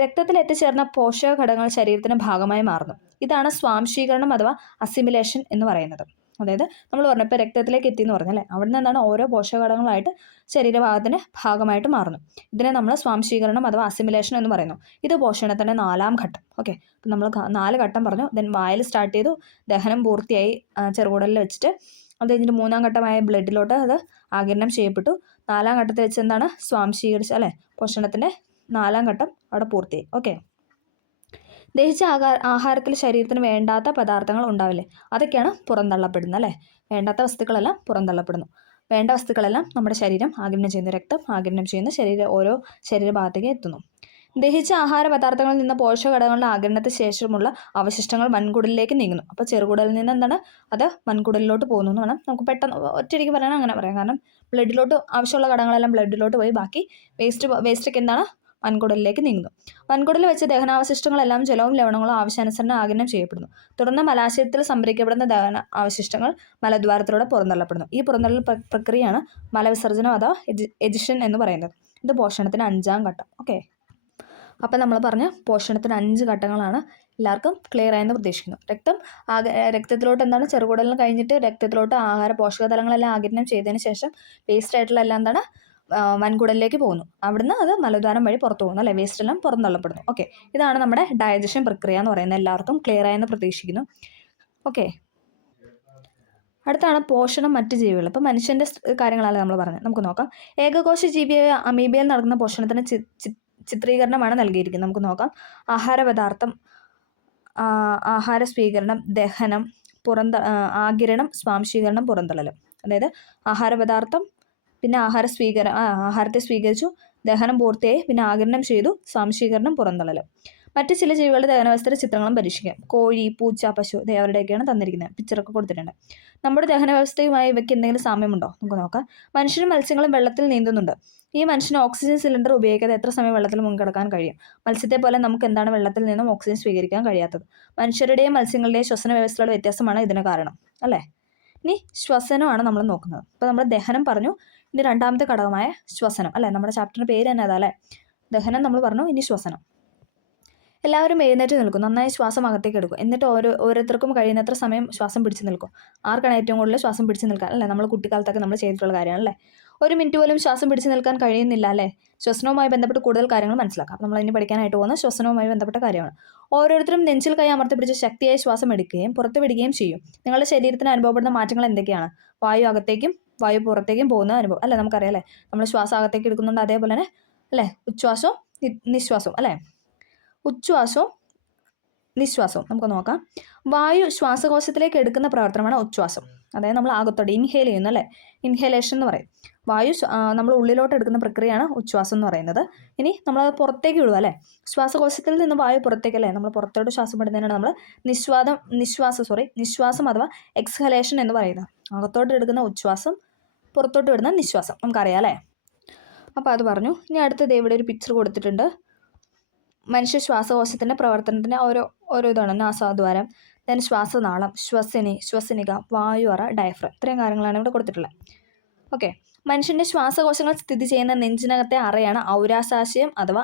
രക്തത്തിൽ എത്തിച്ചേർന്ന പോഷക ഘടകങ്ങൾ ശരീരത്തിൻ്റെ ഭാഗമായി മാറുന്നു. ഇതാണ് സ്വാംശീകരണം അഥവാ അസിമിലേഷൻ എന്ന് പറയുന്നത്. അതായത് നമ്മൾ പറഞ്ഞു ഇപ്പോൾ രക്തത്തിലേക്ക് എത്തി എന്ന് പറഞ്ഞല്ലേ, അവിടെ നിന്ന് എന്താണ് ഓരോ പോഷകഘടകങ്ങളായിട്ട് ശരീരഭാഗത്തിന് ഭാഗമായിട്ട് മാറുന്നു. ഇതിനെ നമ്മൾ സ്വാംശീകരണം അഥവാ അസിമിലേഷൻ എന്ന് പറയുന്നു. ഇത് പോഷണത്തിൻ്റെ 4ാം ഘട്ടം. ഓക്കെ, അപ്പം നമ്മൾ 4 ഘട്ടം പറഞ്ഞു. ദെൻ വായിൽ സ്റ്റാർട്ട് ചെയ്തു, ദഹനം പൂർത്തിയായി ചെറുകുടലിൽ വെച്ചിട്ട്, അത് കഴിഞ്ഞിട്ട് 3ാം ഘട്ടമായ ബ്ലഡിലോട്ട് അത് ആഗിരണം ചെയ്യപ്പെട്ടു. 4ാം ഘട്ടത്തിൽ വെച്ച് എന്താണ് സ്വാംശീകരിച്ച അല്ലേ, പോഷണത്തിൻ്റെ 4ാം ഘട്ടം അവിടെ പൂർത്തിയായി. ഓക്കെ, ദഹിച്ച ആഹാരത്തിൽ ശരീരത്തിന് വേണ്ടാത്ത പദാർത്ഥങ്ങൾ ഉണ്ടാവില്ലേ, അതൊക്കെയാണ് പുറന്തള്ളപ്പെടുന്നത് അല്ലേ. വേണ്ടാത്ത വസ്തുക്കളെല്ലാം പുറന്തള്ളപ്പെടുന്നു, വേണ്ട വസ്തുക്കളെല്ലാം നമ്മുടെ ശരീരം ആഗിരണം ചെയ്യുന്നു, രക്തം ആഗിരണം ചെയ്യുന്ന ഓരോ ശരീരഭാഗത്തേക്ക് എത്തുന്നു. ദഹിച്ച ആഹാര പദാർത്ഥങ്ങളിൽ നിന്ന് പോഷകഘടകങ്ങളുടെ ആഗിരണത്തിന് ശേഷമുള്ള അവശിഷ്ടങ്ങൾ വൻകുടലിലേക്ക് നീങ്ങുന്നു. അപ്പോൾ ചെറുകുടലിൽ നിന്ന് എന്താണ് അത് വൻകുടലിലോട്ട് പോകുന്നു എന്ന് വേണം നമുക്ക് പെട്ടെന്ന് ഒറ്റയടിക്ക് പറയാൻ അങ്ങനെ പറയാം. കാരണം ബ്ലഡിലോട്ട് ആവശ്യമുള്ള ഘടകങ്ങളെല്ലാം ബ്ലഡിലോട്ട് പോയി ബാക്കി വേസ്റ്റൊക്കെ എന്താണ് വൻകുടലിലേക്ക് നീങ്ങുന്നു. വൻകുടലിൽ വെച്ച് ദഹനാവശിഷ്ടങ്ങളെല്ലാം ജലവും ലവണങ്ങളും ആവശ്യാനുസരണം ആഗിരണം ചെയ്യപ്പെടുന്നു. തുടർന്ന് മലാശയത്തിൽ സംഭരിക്കപ്പെടുന്ന ദഹന അവശിഷ്ടങ്ങൾ മലദ്വാരത്തിലൂടെ പുറന്തള്ളപ്പെടുന്നു. ഈ പുറന്തള്ളൽ പ്രക്രിയയാണ് മലവിസർജനം അഥവാ എജിഷൻ എന്ന് പറയുന്നത്. ഇത് പോഷണത്തിന് 5ാം ഘട്ടം. ഓക്കെ, അപ്പം നമ്മൾ പറഞ്ഞ പോഷണത്തിന് 5 ഘട്ടങ്ങളാണ്. എല്ലാവർക്കും ക്ലിയർ ആയെന്ന് പ്രതീക്ഷിക്കുന്നു. രക്തത്തിലോട്ട് എന്താണ് ചെറുകുടലിന് കഴിഞ്ഞിട്ട് രക്തത്തിലോട്ട് ആഹാര പോഷകതലങ്ങളെല്ലാം ആഗിരണം ചെയ്തതിന് ശേഷം വേസ്റ്റ് ആയിട്ടുള്ള എല്ലാം എന്താണ് വൻകുടലിലേക്ക് പോകുന്നു. അവിടുന്ന് അത് മലദ്വാരം വഴി പുറത്തു പോകുന്നു അല്ലേ, വേസ്റ്റ് എല്ലാം പുറന്തള്ളപ്പെടുന്നു. ഓക്കെ, ഇതാണ് നമ്മുടെ ഡൈജഷൻ പ്രക്രിയ എന്ന് പറയുന്നത്. എല്ലാവർക്കും ക്ലിയർ ആയെന്ന് പ്രതീക്ഷിക്കുന്നു. ഓക്കെ, അടുത്താണ് പോഷണം മറ്റ് ജീവികൾ. ഇപ്പോൾ മനുഷ്യൻ്റെ കാര്യങ്ങളല്ല നമ്മൾ പറഞ്ഞത്. നമുക്ക് നോക്കാം. ഏകകോശ ജീവിയായ അമീബയിൽ നടക്കുന്ന പോഷണത്തിന് ചിത്രീകരണമാണ് നൽകിയിരിക്കുന്നത്. നമുക്ക് നോക്കാം. ആഹാര സ്വീകരണം, ദഹനം, ആഗിരണം, സ്വാംശീകരണം, പുറന്തള്ളൽ. അതായത് ആഹാരപദാർത്ഥം, പിന്നെ ആഹാരത്തെ സ്വീകരിച്ചു, ദഹനം പൂർത്തിയായി, പിന്നെ ആഗിരണം ചെയ്തു, സ്വാംശീകരണം, പുറന്തള്ളൽ. മറ്റ് ചില ജീവികളുടെ ദഹനവ്യവസ്ഥയുടെ ചിത്രങ്ങളും പരീക്ഷിക്കാം. കോഴി, പൂച്ച, പശു, അവരുടെയൊക്കെയാണ് തന്നിരിക്കുന്നത്. പിക്ചറൊക്കെ കൊടുത്തിട്ടുണ്ട്. നമ്മുടെ ദഹനവ്യവസ്ഥയുമായി ഇവയ്ക്ക് എന്തെങ്കിലും സാമ്യമുണ്ടോ നമുക്ക് നോക്കാം. മനുഷ്യനും മത്സ്യങ്ങളും വെള്ളത്തിൽ നീന്തുന്നുണ്ട്. ഈ മനുഷ്യന് ഓക്സിജൻ സിലിണ്ടർ ഉപയോഗിക്കാതെ എത്ര സമയം വെള്ളത്തിൽ മുങ്ങിക്കിടക്കാൻ കഴിയും? മത്സ്യത്തെ പോലെ നമുക്ക് എന്താണ് വെള്ളത്തിൽ നിന്നും ഓക്സിജൻ സ്വീകരിക്കാൻ കഴിയാത്തത്? മനുഷ്യരുടെയും മത്സ്യങ്ങളുടെയും ശ്വസന വ്യവസ്ഥയുടെ വ്യത്യാസമാണ് ഇതിന് കാരണം അല്ലേ. ഇനി ശ്വസനമാണ് നമ്മൾ നോക്കുന്നത്. ഇപ്പോൾ നമ്മൾ ദഹനം പറഞ്ഞു, ഇനി 2ാമത്തെ ഘടകമായ ശ്വസനം അല്ലേ. നമ്മുടെ ചാപ്റ്ററിൻ്റെ പേര് തന്നെ അതാ അല്ലേ, ദഹനം നമ്മൾ പറഞ്ഞു. ഇനി ശ്വസനം. എല്ലാവരും എഴുന്നേറ്റ് നിൽക്കും, നന്നായി ശ്വാസം അകത്തേക്ക് എടുക്കും, എന്നിട്ട് ഓരോരുത്തർക്കും കഴിയുന്നത്ര സമയം ശ്വാസം പിടിച്ച് നിൽക്കും. ആർക്കാണ് ഏറ്റവും കൂടുതൽ ശ്വാസം പിടിച്ച് നിൽക്കാൻ അല്ലേ, നമ്മൾ കുട്ടിക്കാലത്തൊക്കെ നമ്മൾ ചെയ്തിട്ടുള്ള കാര്യമാണ് അല്ലേ. 1 മിനിറ്റ് പോലും ശ്വാസം പിടിച്ച് നിൽക്കാൻ കഴിയുന്നില്ല അല്ലേ. ശ്വസനവുമായി ബന്ധപ്പെട്ട് കൂടുതൽ കാര്യങ്ങൾ മനസ്സിലാക്കാം. അപ്പോൾ നമ്മൾ ഇനി പഠിക്കാനായിട്ട് പോകുന്ന ശ്വസനവുമായി ബന്ധപ്പെട്ട കാര്യമാണ്. ഓരോരുത്തരും നെഞ്ചിൽ കൈ അമർത്തി പിടിച്ച് ശക്തിയായി ശ്വാസം എടുക്കുകയും പുറത്ത് വിടുകയും ചെയ്യും. നിങ്ങളുടെ ശരീരത്തിന് അനുഭവപ്പെടുന്ന മാറ്റങ്ങൾ എന്തൊക്കെയാണ്? വായു അകത്തേക്കും വായു പുറത്തേക്കും പോകുന്ന അനുഭവം അല്ലേ. നമുക്കറിയാം അല്ലേ, നമ്മൾ ശ്വാസം അകത്തേക്ക് എടുക്കുന്നുണ്ട്, അതേപോലെ തന്നെ അല്ലേ ഉച്ഛ്വാസവും നിശ്വാസവും അല്ലേ. ഉച്ഛ്വാസവും നിശ്വാസവും നമുക്ക് നോക്കാം. വായു ശ്വാസകോശത്തിലേക്ക് എടുക്കുന്ന പ്രവർത്തനമാണ് ഉച്ഛ്വാസം. അതായത് നമ്മൾ ആകത്തോടെ ഇൻഹേൽ ചെയ്യുന്നു അല്ലേ, ഇൻഹേലേഷൻ എന്ന് പറയും. വായു നമ്മൾ ഉള്ളിലോട്ട് എടുക്കുന്ന പ്രക്രിയയാണ് ഉച്ഛ്വാസം എന്ന് പറയുന്നത്. ഇനി നമ്മൾ പുറത്തേക്ക് വിടുക അല്ലേ, ശ്വാസകോശത്തിൽ നിന്ന് വായു പുറത്തേക്കല്ലേ, നമ്മൾ പുറത്തോട്ട് ശ്വാസം വിടുന്നതിനാണ് നമ്മൾ നിശ്വാസം അഥവാ എക്സ്ഹലേഷൻ എന്ന് പറയുന്നത്. അകത്തോട്ട് എടുക്കുന്ന ഉച്ഛ്വാസം, പുറത്തോട്ട് വിടുന്ന നിശ്വാസം നമുക്കറിയാം അല്ലേ. അപ്പോൾ അത് പറഞ്ഞു. ഇനി അടുത്തത് ഇവിടെ ഒരു പിക്ചർ കൊടുത്തിട്ടുണ്ട്. മനുഷ്യ ശ്വാസകോശത്തിൻ്റെ പ്രവർത്തനത്തിന് ഓരോ ഇതാണ്. നാസാദ്വാരം, ദെൻ ശ്വാസനാളം, ശ്വസനിക, വായുഅറ, ഡയഫ്രം. ഇത്രയും കാര്യങ്ങളാണ് ഇവിടെ കൊടുത്തിട്ടുള്ളത്. ഓക്കെ, മനുഷ്യൻ്റെ ശ്വാസകോശങ്ങൾ സ്ഥിതി ചെയ്യുന്ന നെഞ്ചിനകത്തെ അറയാണ് ഔരാശാശയം അഥവാ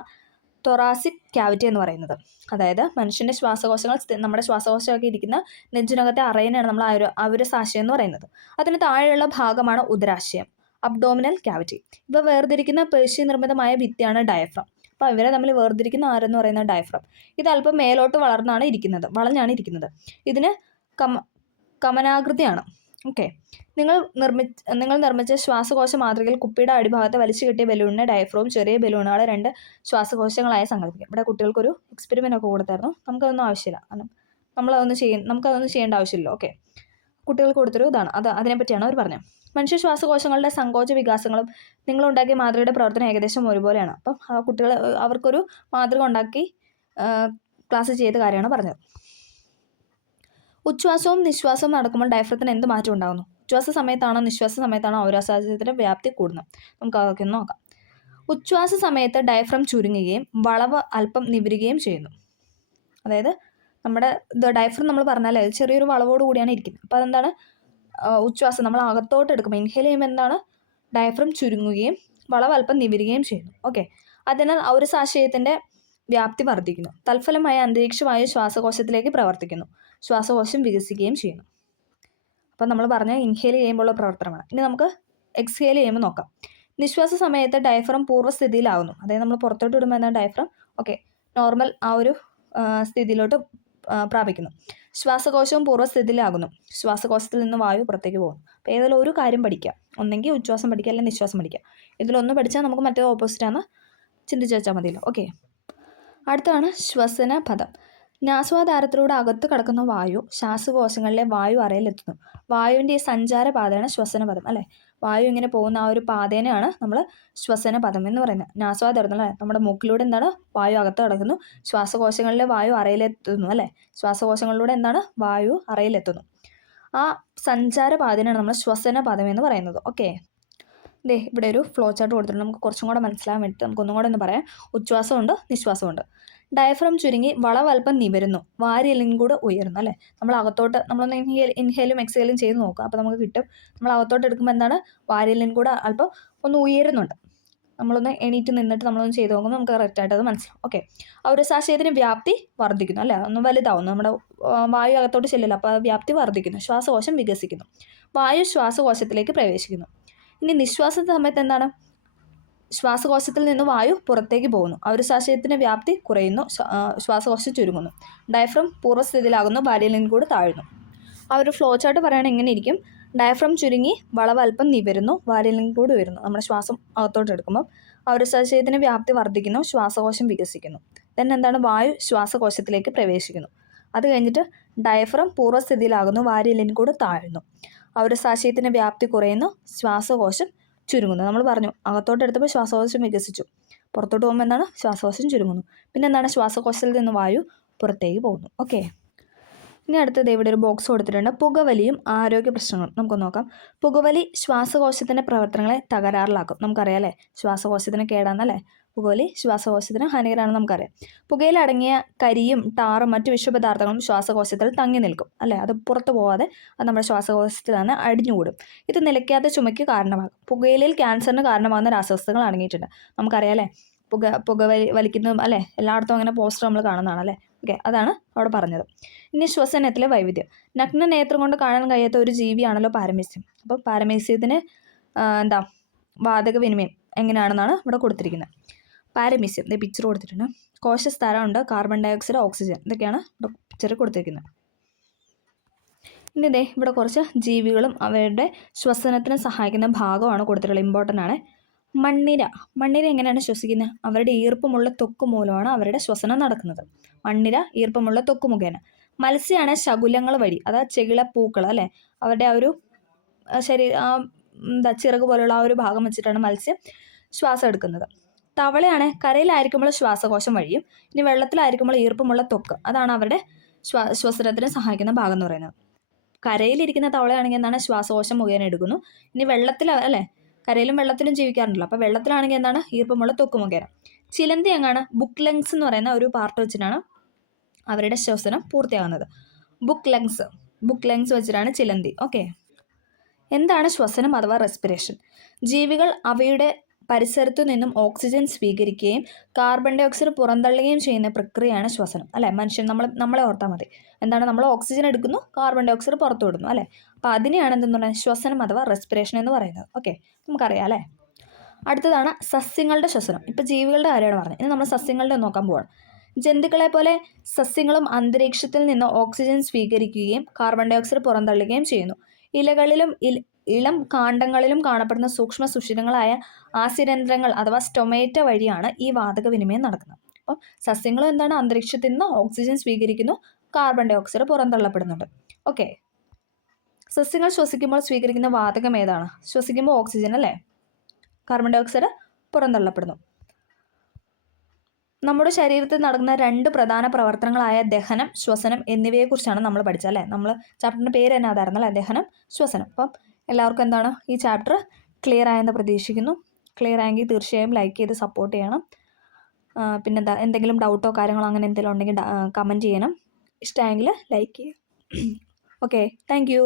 തൊറാസിക് ക്യാവിറ്റി എന്ന് പറയുന്നത്. അതായത് മനുഷ്യൻ്റെ ശ്വാസകോശങ്ങൾ നമ്മുടെ ശ്വാസകോശമൊക്കെ ഇരിക്കുന്ന നെഞ്ചിനകത്തെ അറയിനാണ് നമ്മൾ ഔരസാശയം എന്ന് പറയുന്നത്. അതിന് താഴെയുള്ള ഭാഗമാണ് ഉദരാശയം, അബ്ഡോമിനൽ ക്യാവിറ്റി. ഇവ വേർതിരിക്കുന്ന പേശി നിർമ്മിതമായ ഭിത്തിയാണ് ഡയഫ്രം. അപ്പോൾ ഇവരെ തമ്മിൽ വേർതിരിക്കുന്ന ആരെന്ന് പറയുന്നത് ഡയഫ്രം. ഇത് അല്പം മേലോട്ട് വളഞ്ഞാണ് ഇരിക്കുന്നത്. ഇതിന് കമനാകൃതിയാണ്. ഓക്കെ, നിങ്ങൾ നിർമ്മിച്ച ശ്വാസകോശ മാതൃകയിൽ കുപ്പിയുടെ അടിഭാഗത്ത് വലിച്ചു കെട്ടിയ ബലൂണിനെ ഡയഫ്രവും ചെറിയ ബലൂണുകളെ 2 ശ്വാസകോശങ്ങളായി സങ്കല്പിക്കും. ഇവിടെ കുട്ടികൾക്കൊരു എക്സ്പെരിമെൻ്റ് ഒക്കെ കൊടുത്തായിരുന്നു. നമുക്കതൊന്നും ആവശ്യമില്ല, കാരണം നമുക്കതൊന്നും ചെയ്യേണ്ട ആവശ്യമില്ല. ഓക്കെ, കുട്ടികൾക്ക് കൊടുത്തൊരു ഇതാണ്, അതിനെപ്പറ്റിയാണ് അവർ പറഞ്ഞത്. മനുഷ്യ ശ്വാസകോശങ്ങളുടെ സങ്കോച വികാസങ്ങളും നിങ്ങളുണ്ടാക്കിയ മാതൃകയുടെ പ്രവർത്തനം ഏകദേശം ഒരുപോലെയാണ്. അപ്പം അവർക്കൊരു മാതൃക ഉണ്ടാക്കി ക്ലാസ് ചെയ്ത കാര്യമാണ് പറഞ്ഞത്. ഉച്ഛ്വാസവും നിശ്വാസവും നടക്കുമ്പോൾ ഡയഫ്രത്തിന് എന്ത് മാറ്റം ഉണ്ടാകുന്നു? ഉച്ഛ്വാസ സമയത്താണോ നിശ്വാസ സമയത്താണോ ഔരാശാശയത്തിൻ്റെ വ്യാപ്തി കൂടുന്നത്? നമുക്ക് അതൊക്കെ ഒന്ന് നോക്കാം. ഉച്ഛ്വാസ സമയത്ത് ഡയഫ്രം ചുരുങ്ങുകയും വളവ് അല്പം നിവരുകയും ചെയ്യുന്നു. അതായത് നമ്മുടെ ഡയഫ്രം നമ്മൾ പറഞ്ഞാൽ ചെറിയൊരു വളവോട് കൂടിയാണ് ഇരിക്കുന്നത്. അപ്പോൾ അതെന്താണ്, ഉച്ഛ്വാസം നമ്മൾ അകത്തോട്ട് എടുക്കുമ്പോൾ ഇൻഹേൽ ചെയ്യുമ്പോൾ എന്താണ്, ഡയഫ്രം ചുരുങ്ങുകയും വളവ് അല്പം നിവരുകയും ചെയ്യുന്നു. ഓക്കെ, അതിനാൽ ഔരസാശയത്തിൻ്റെ വ്യാപ്തി വർദ്ധിക്കുന്നു. തൽഫലമായി അന്തരീക്ഷവായു ശ്വാസകോശത്തിലേക്ക് പ്രവർത്തിക്കുന്നു. ശ്വാസകോശം വികസിക്കുകയും ചെയ്യുന്നു. അപ്പം നമ്മൾ പറഞ്ഞ ഇൻഹേൽ ചെയ്യുമ്പോഴുള്ള പ്രവർത്തനമാണ്. ഇനി നമുക്ക് എക്സ്ഹേൽ ചെയ്യുമ്പോൾ നോക്കാം. നിശ്വാസ സമയത്ത് ഡയഫ്രം പൂർവ്വസ്ഥിതിയിലാകുന്നു. അതായത് നമ്മൾ പുറത്തോട്ട് വിടുമ്പോൾ എന്താണ് ഡയഫ്രം നോർമൽ ആ ഒരു സ്ഥിതിയിലോട്ട് പ്രാപിക്കുന്നു. ശ്വാസകോശവും പൂർവ്വസ്ഥിതിയിലാകുന്നു. ശ്വാസകോശത്തിൽ നിന്ന് വായു പുറത്തേക്ക് പോകുന്നു. അപ്പോൾ ഏതെങ്കിലും ഒരു കാര്യം പഠിക്കാം. ഒന്നെങ്കിൽ ഉച്ഛ്വാസം പഠിക്കുക, അല്ലെങ്കിൽ നിശ്വാസം പഠിക്കുക. ഇതിലൊന്ന് പഠിച്ചാൽ നമുക്ക് മറ്റേ ഓപ്പോസിറ്റാണ് ചിന്തിച്ച് വെച്ചാൽ മതിയല്ലോ. അടുത്താണ് ശ്വസനപഥം. നാസ്വാധാരത്തിലൂടെ അകത്ത് കടക്കുന്ന വായു ശ്വാസകോശങ്ങളിലെ വായു അറയിലെത്തുന്നു. വായുവിൻ്റെ ഈ സഞ്ചാരപാതയാണ് ശ്വസനപഥം അല്ലേ. വായു ഇങ്ങനെ പോകുന്ന ആ ഒരു പാതേനെയാണ് നമ്മൾ ശ്വസനപഥം എന്ന് പറയുന്നത്. നാസ്വാധാരത്തിൽ നമ്മുടെ മൂക്കിലൂടെ എന്താണ് വായു അകത്ത് കടക്കുന്നു. ശ്വാസകോശങ്ങളിലെ വായു അറയിലെത്തുന്നു അല്ലേ. ശ്വാസകോശങ്ങളിലൂടെ എന്താണ് വായു അറയിലെത്തുന്നു. ആ സഞ്ചാരപാതയാണ് നമ്മൾ ശ്വസനപഥം എന്ന് പറയുന്നത്. ഇവിടെ ഒരു ഫ്ലോ ചാർട്ട് കൊടുത്തിട്ടുണ്ട്. നമുക്ക് കുറച്ചും കൂടെ മനസ്സിലാകാൻ വേണ്ടിയിട്ട് നമുക്കൊന്നും കൂടെ ഒന്ന് പറയാം. ഉച്ഛ്വാസമുണ്ട്, നിശ്വാസമുണ്ട്. ഡയഫ്രം ചുരുങ്ങി വളവൽപ്പം നിവരുന്നു. വാരിയെല്ലിൻ കൂടെ ഉയരുന്നു അല്ലേ. നമ്മൾ അകത്തോട്ട് നമ്മളൊന്ന് ഇൻഹേലും എക്സ്ഹേലും ചെയ്ത് നോക്കുക. അപ്പോൾ നമുക്ക് കിട്ടും നമ്മൾ അകത്തോട്ട് എടുക്കുമ്പോൾ എന്താണ് വാരിയെല്ലിൻ കൂടെ അല്പം ഒന്ന് ഉയരുന്നുണ്ട്. നമ്മളൊന്ന് എണീറ്റ് നിന്നിട്ട് നമ്മളൊന്ന് ചെയ്ത് നോക്കുമ്പോൾ നമുക്ക് കറക്റ്റായിട്ട് അത് മനസ്സിലാവും. ഔരസാശയത്തിന് വ്യാപ്തി വർദ്ധിക്കുന്നു അല്ലേ. ഒന്ന് വലുതാവുന്നു. നമ്മുടെ വായു അകത്തോട്ട് ചെല്ലില്ല. അപ്പോൾ വ്യാപ്തി വർദ്ധിക്കുന്നു. ശ്വാസകോശം വികസിക്കുന്നു. വായു ശ്വാസകോശത്തിലേക്ക് പ്രവേശിക്കുന്നു. ഇനി നിശ്വാസ സമയത്ത് എന്താണ് ശ്വാസകോശത്തിൽ നിന്ന് വായു പുറത്തേക്ക് പോകുന്നു. ഔരസാശയത്തിൻ്റെ വ്യാപ്തി കുറയുന്നു. ശ്വാസകോശം ചുരുങ്ങുന്നു. ഡയഫ്രം പൂർവ്വസ്ഥിതിയിലാകുന്നു. വാരിയെല്ലിൻ കൂടെ താഴുന്നു. ആ ഒരു ഫ്ലോ ചാർട്ട് പറയുകയാണെങ്കിൽ എങ്ങനെ ഇരിക്കും? ഡയഫ്രം ചുരുങ്ങി വളവ് അല്പം നിവരുന്നു. വാരിയെല്ലിൻ കൂടെ ഉയരുന്നു. നമ്മുടെ ശ്വാസം അകത്തോട്ട് എടുക്കുമ്പോൾ ഔരസാശയത്തിൻ്റെ വ്യാപ്തി വർദ്ധിക്കുന്നു. ശ്വാസകോശം വികസിക്കുന്നു. then എന്താണ് വായു ശ്വാസകോശത്തിലേക്ക് പ്രവേശിക്കുന്നു. അത് കഴിഞ്ഞിട്ട് ഡയഫ്രം പൂർവ്വസ്ഥിതിയിലാകുന്നു. വാരിയെല്ലിൻ കൂടെ താഴുന്നു. ഔരസാശയത്തിൻ്റെ വ്യാപ്തി കുറയുന്നു. ശ്വാസകോശം ചുരുങ്ങുന്നു. നമ്മൾ പറഞ്ഞു അകത്തോട്ട് എടുത്തപ്പോൾ ശ്വാസകോശം വികസിച്ചു. പുറത്തോട്ട് പോകുമ്പോൾ എന്താണ് ശ്വാസകോശം ചുരുങ്ങുന്നു. പിന്നെ എന്താണ് ശ്വാസകോശത്തിൽ നിന്ന് വായു പുറത്തേക്ക് പോകുന്നു. ഇനി അടുത്തത് ഇവിടെ ഒരു ബോക്സ് കൊടുത്തിട്ടുണ്ട്. പുകവലിയും ആരോഗ്യ പ്രശ്നങ്ങളും നമുക്കൊന്ന് നോക്കാം. പുകവലി ശ്വാസകോശത്തിൻ്റെ പ്രവർത്തനങ്ങളെ തകരാറിലാക്കും. നമുക്കറിയാം അല്ലേ. ശ്വാസകോശത്തിന് കേടാന്നല്ലേ. പുകവലി ശ്വാസകോശത്തിന് ഹാനികരമാണെന്ന് നമുക്കറിയാം. പുകയിലടങ്ങിയ കരിയും ടാറും മറ്റു വിഷപദാർത്ഥങ്ങളും ശ്വാസകോശത്തിൽ തങ്ങി നിൽക്കും അല്ലേ. അത് പുറത്തു പോകാതെ അത് നമ്മുടെ ശ്വാസകോശത്തിൽ തന്നെ അടിഞ്ഞുകൂടും. ഇത് നിലയ്ക്കാത്ത ചുമയ്ക്ക് കാരണമാകും. പുകയിലയിൽ ക്യാൻസറിന് കാരണമാകുന്ന രാസവസ്തുക്കൾ അടങ്ങിയിട്ടുണ്ട്. നമുക്കറിയാം അല്ലേ. പുക വലിക്കുന്നതും അല്ലേ. എല്ലായിടത്തും അങ്ങനെ പോസ്റ്റർ നമ്മൾ കാണുന്നതാണ് അല്ലേ. അതാണ് അവിടെ പറഞ്ഞത്. ഇനി ശ്വസനത്തിലെ വൈവിധ്യം. നഗ്ന നേത്രം കൊണ്ട് കാണാൻ കഴിയാത്ത ഒരു ജീവിയാണല്ലോ പാരമീസ്യം. അപ്പോൾ പാരമീസ്യത്തിന് വാതക വിനിമയം എങ്ങനെയാണെന്നാണ് ഇവിടെ കൊടുത്തിരിക്കുന്നത്. പാരമീസ്യം പിക്ചർ കൊടുത്തിട്ടുണ്ട്. കോശസ്ഥാനമുണ്ട്, കാർബൺ ഡയോക്സൈഡ്, ഓക്സിജൻ, ഇതൊക്കെയാണ് ഇവിടെ പിക്ചർ കൊടുത്തിരിക്കുന്നത്. ഇനി ഇവിടെ കുറച്ച് ജീവികളും അവരുടെ ശ്വസനത്തിന് സഹായിക്കുന്ന ഭാഗമാണ് കൊടുത്തിട്ടുള്ളത്. ഇമ്പോർട്ടൻ്റ് ആണ്. മണ്ണിര എങ്ങനെയാണ് ശ്വസിക്കുന്നത്? അവരുടെ ഈർപ്പമുള്ള ത്വക്ക് മൂലമാണ് അവരുടെ ശ്വസനം നടക്കുന്നത്. മണ്ണിര ഈർപ്പമുള്ള ത്വക്ക് മുഖേന. മത്സ്യമാണ് ശകുലങ്ങൾ വഴി, അതായത് ചെകിളപ്പൂക്കൾ അല്ലേ. അവരുടെ ആ ഒരു ചിറക് പോലുള്ള ആ ഒരു ഭാഗം വെച്ചിട്ടാണ് മത്സ്യം ശ്വാസം എടുക്കുന്നത്. തവളയാണ് കരയിലായിരിക്കുമ്പോൾ ശ്വാസകോശം വഴിയും, ഇനി വെള്ളത്തിലായിരിക്കുമ്പോൾ ഈർപ്പമുള്ള ത്വക്ക്, അതാണ് അവരുടെ ശ്വസനത്തിന് സഹായിക്കുന്ന ഭാഗം എന്ന് പറയുന്നത്. കരയിലിരിക്കുന്ന തവളയാണെങ്കിൽ എന്താണ് ശ്വാസകോശം മുഖേന എടുക്കുന്നു. ഇനി വെള്ളത്തിൽ അല്ലേ, കരയിലും വെള്ളത്തിലും ജീവിക്കാറുണ്ടല്ലോ. അപ്പോൾ വെള്ളത്തിലാണെങ്കിൽ എന്താണ് ഈർപ്പമുള്ള ത്വക്ക് മുഖേന. ചിലന്തി എങ്ങാണ് ബുക്ക് ലങ്സ് എന്ന് പറയുന്ന ഒരു പാർട്ട് വെച്ചിട്ടാണ് അവരുടെ ശ്വസനം പൂർത്തിയാകുന്നത്. ബുക്ക് ലങ്സ് വെച്ചിട്ടാണ് ചിലന്തി. എന്താണ് ശ്വസനം അഥവാ റെസ്പിറേഷൻ? ജീവികൾ അവയുടെ പരിസരത്തു നിന്നും ഓക്സിജൻ സ്വീകരിക്കുകയും കാർബൺ ഡൈ ഓക്സൈഡ് പുറന്തള്ളുകയും ചെയ്യുന്ന പ്രക്രിയയാണ് ശ്വസനം അല്ലേ. മനുഷ്യൻ നമ്മളെ ഓർത്താൽ മതി. എന്താണ്, നമ്മൾ ഓക്സിജൻ എടുക്കുന്നു, കാർബൺ ഡൈ ഓക്സൈഡ് പുറത്തു വിടുന്നു അല്ലേ. അപ്പോൾ അതിനെയാണ് എന്തെന്ന് പറയുന്നത് ശ്വസനം അഥവാ റെസ്പിറേഷൻ എന്ന് പറയുന്നത്. നമുക്കറിയാം അല്ലേ. അടുത്തതാണ് സസ്യങ്ങളുടെ ശ്വസനം. ഇപ്പോൾ ജീവികളുടെ കാര്യമാണ് പറഞ്ഞത്. ഇനി നമ്മൾ സസ്യങ്ങളുടെ നോക്കാൻ പോവാണ്. ജന്തുക്കളെ പോലെ സസ്യങ്ങളും അന്തരീക്ഷത്തിൽ നിന്ന് ഓക്സിജൻ സ്വീകരിക്കുകയും കാർബൺ ഡൈ ഓക്സൈഡ് പുറന്തള്ളുകയും ചെയ്യുന്നു. ഇലകളിലും ഇളം കാണ്ഡങ്ങളിലും കാണപ്പെടുന്ന സൂക്ഷ്മ സുഷിരങ്ങളായ ആസ്യരന്ധ്രങ്ങൾ അഥവാ സ്റ്റൊമേറ്റ വഴിയാണ് ഈ വാതക വിനിമയം നടക്കുന്നത്. അപ്പം സസ്യങ്ങളും എന്താണ് അന്തരീക്ഷത്തിൽ നിന്ന് ഓക്സിജൻ സ്വീകരിക്കുന്നു, കാർബൺ ഡൈ ഓക്സൈഡ് പുറന്തള്ളപ്പെടുന്നുണ്ട്. സസ്യങ്ങൾ ശ്വസിക്കുമ്പോൾ സ്വീകരിക്കുന്ന വാതകം ഏതാണ്? ശ്വസിക്കുമ്പോൾ ഓക്സിജൻ അല്ലേ, കാർബൺ ഡൈ ഓക്സൈഡ് പുറന്തള്ളപ്പെടുന്നു. നമ്മുടെ ശരീരത്തിൽ നടക്കുന്ന 2 പ്രധാന പ്രവർത്തനങ്ങളായ ദഹനം, ശ്വസനം എന്നിവയെക്കുറിച്ചാണ് നമ്മൾ പഠിച്ചത് അല്ലേ. നമ്മൾ ചാപ്റ്ററിൻ്റെ പേര് തന്നെ അതായിരുന്നു അല്ലേ, ദഹനം, ശ്വസനം. അപ്പം എല്ലാവർക്കും എന്താണ് ഈ ചാപ്റ്റർ ക്ലിയർ ആയെന്ന് പ്രതീക്ഷിക്കുന്നു. ക്ലിയർ ആയെങ്കിൽ തീർച്ചയായും ലൈക്ക് ചെയ്ത് സപ്പോർട്ട് ചെയ്യണം. പിന്നെന്താ, എന്തെങ്കിലും ഡൗട്ടോ കാര്യങ്ങളോ അങ്ങനെ എന്തെങ്കിലും ഉണ്ടെങ്കിൽ കമൻറ്റ് ചെയ്യണം. ഇഷ്ടമായെങ്കിൽ ലൈക്ക് ചെയ്യുക. Thank you.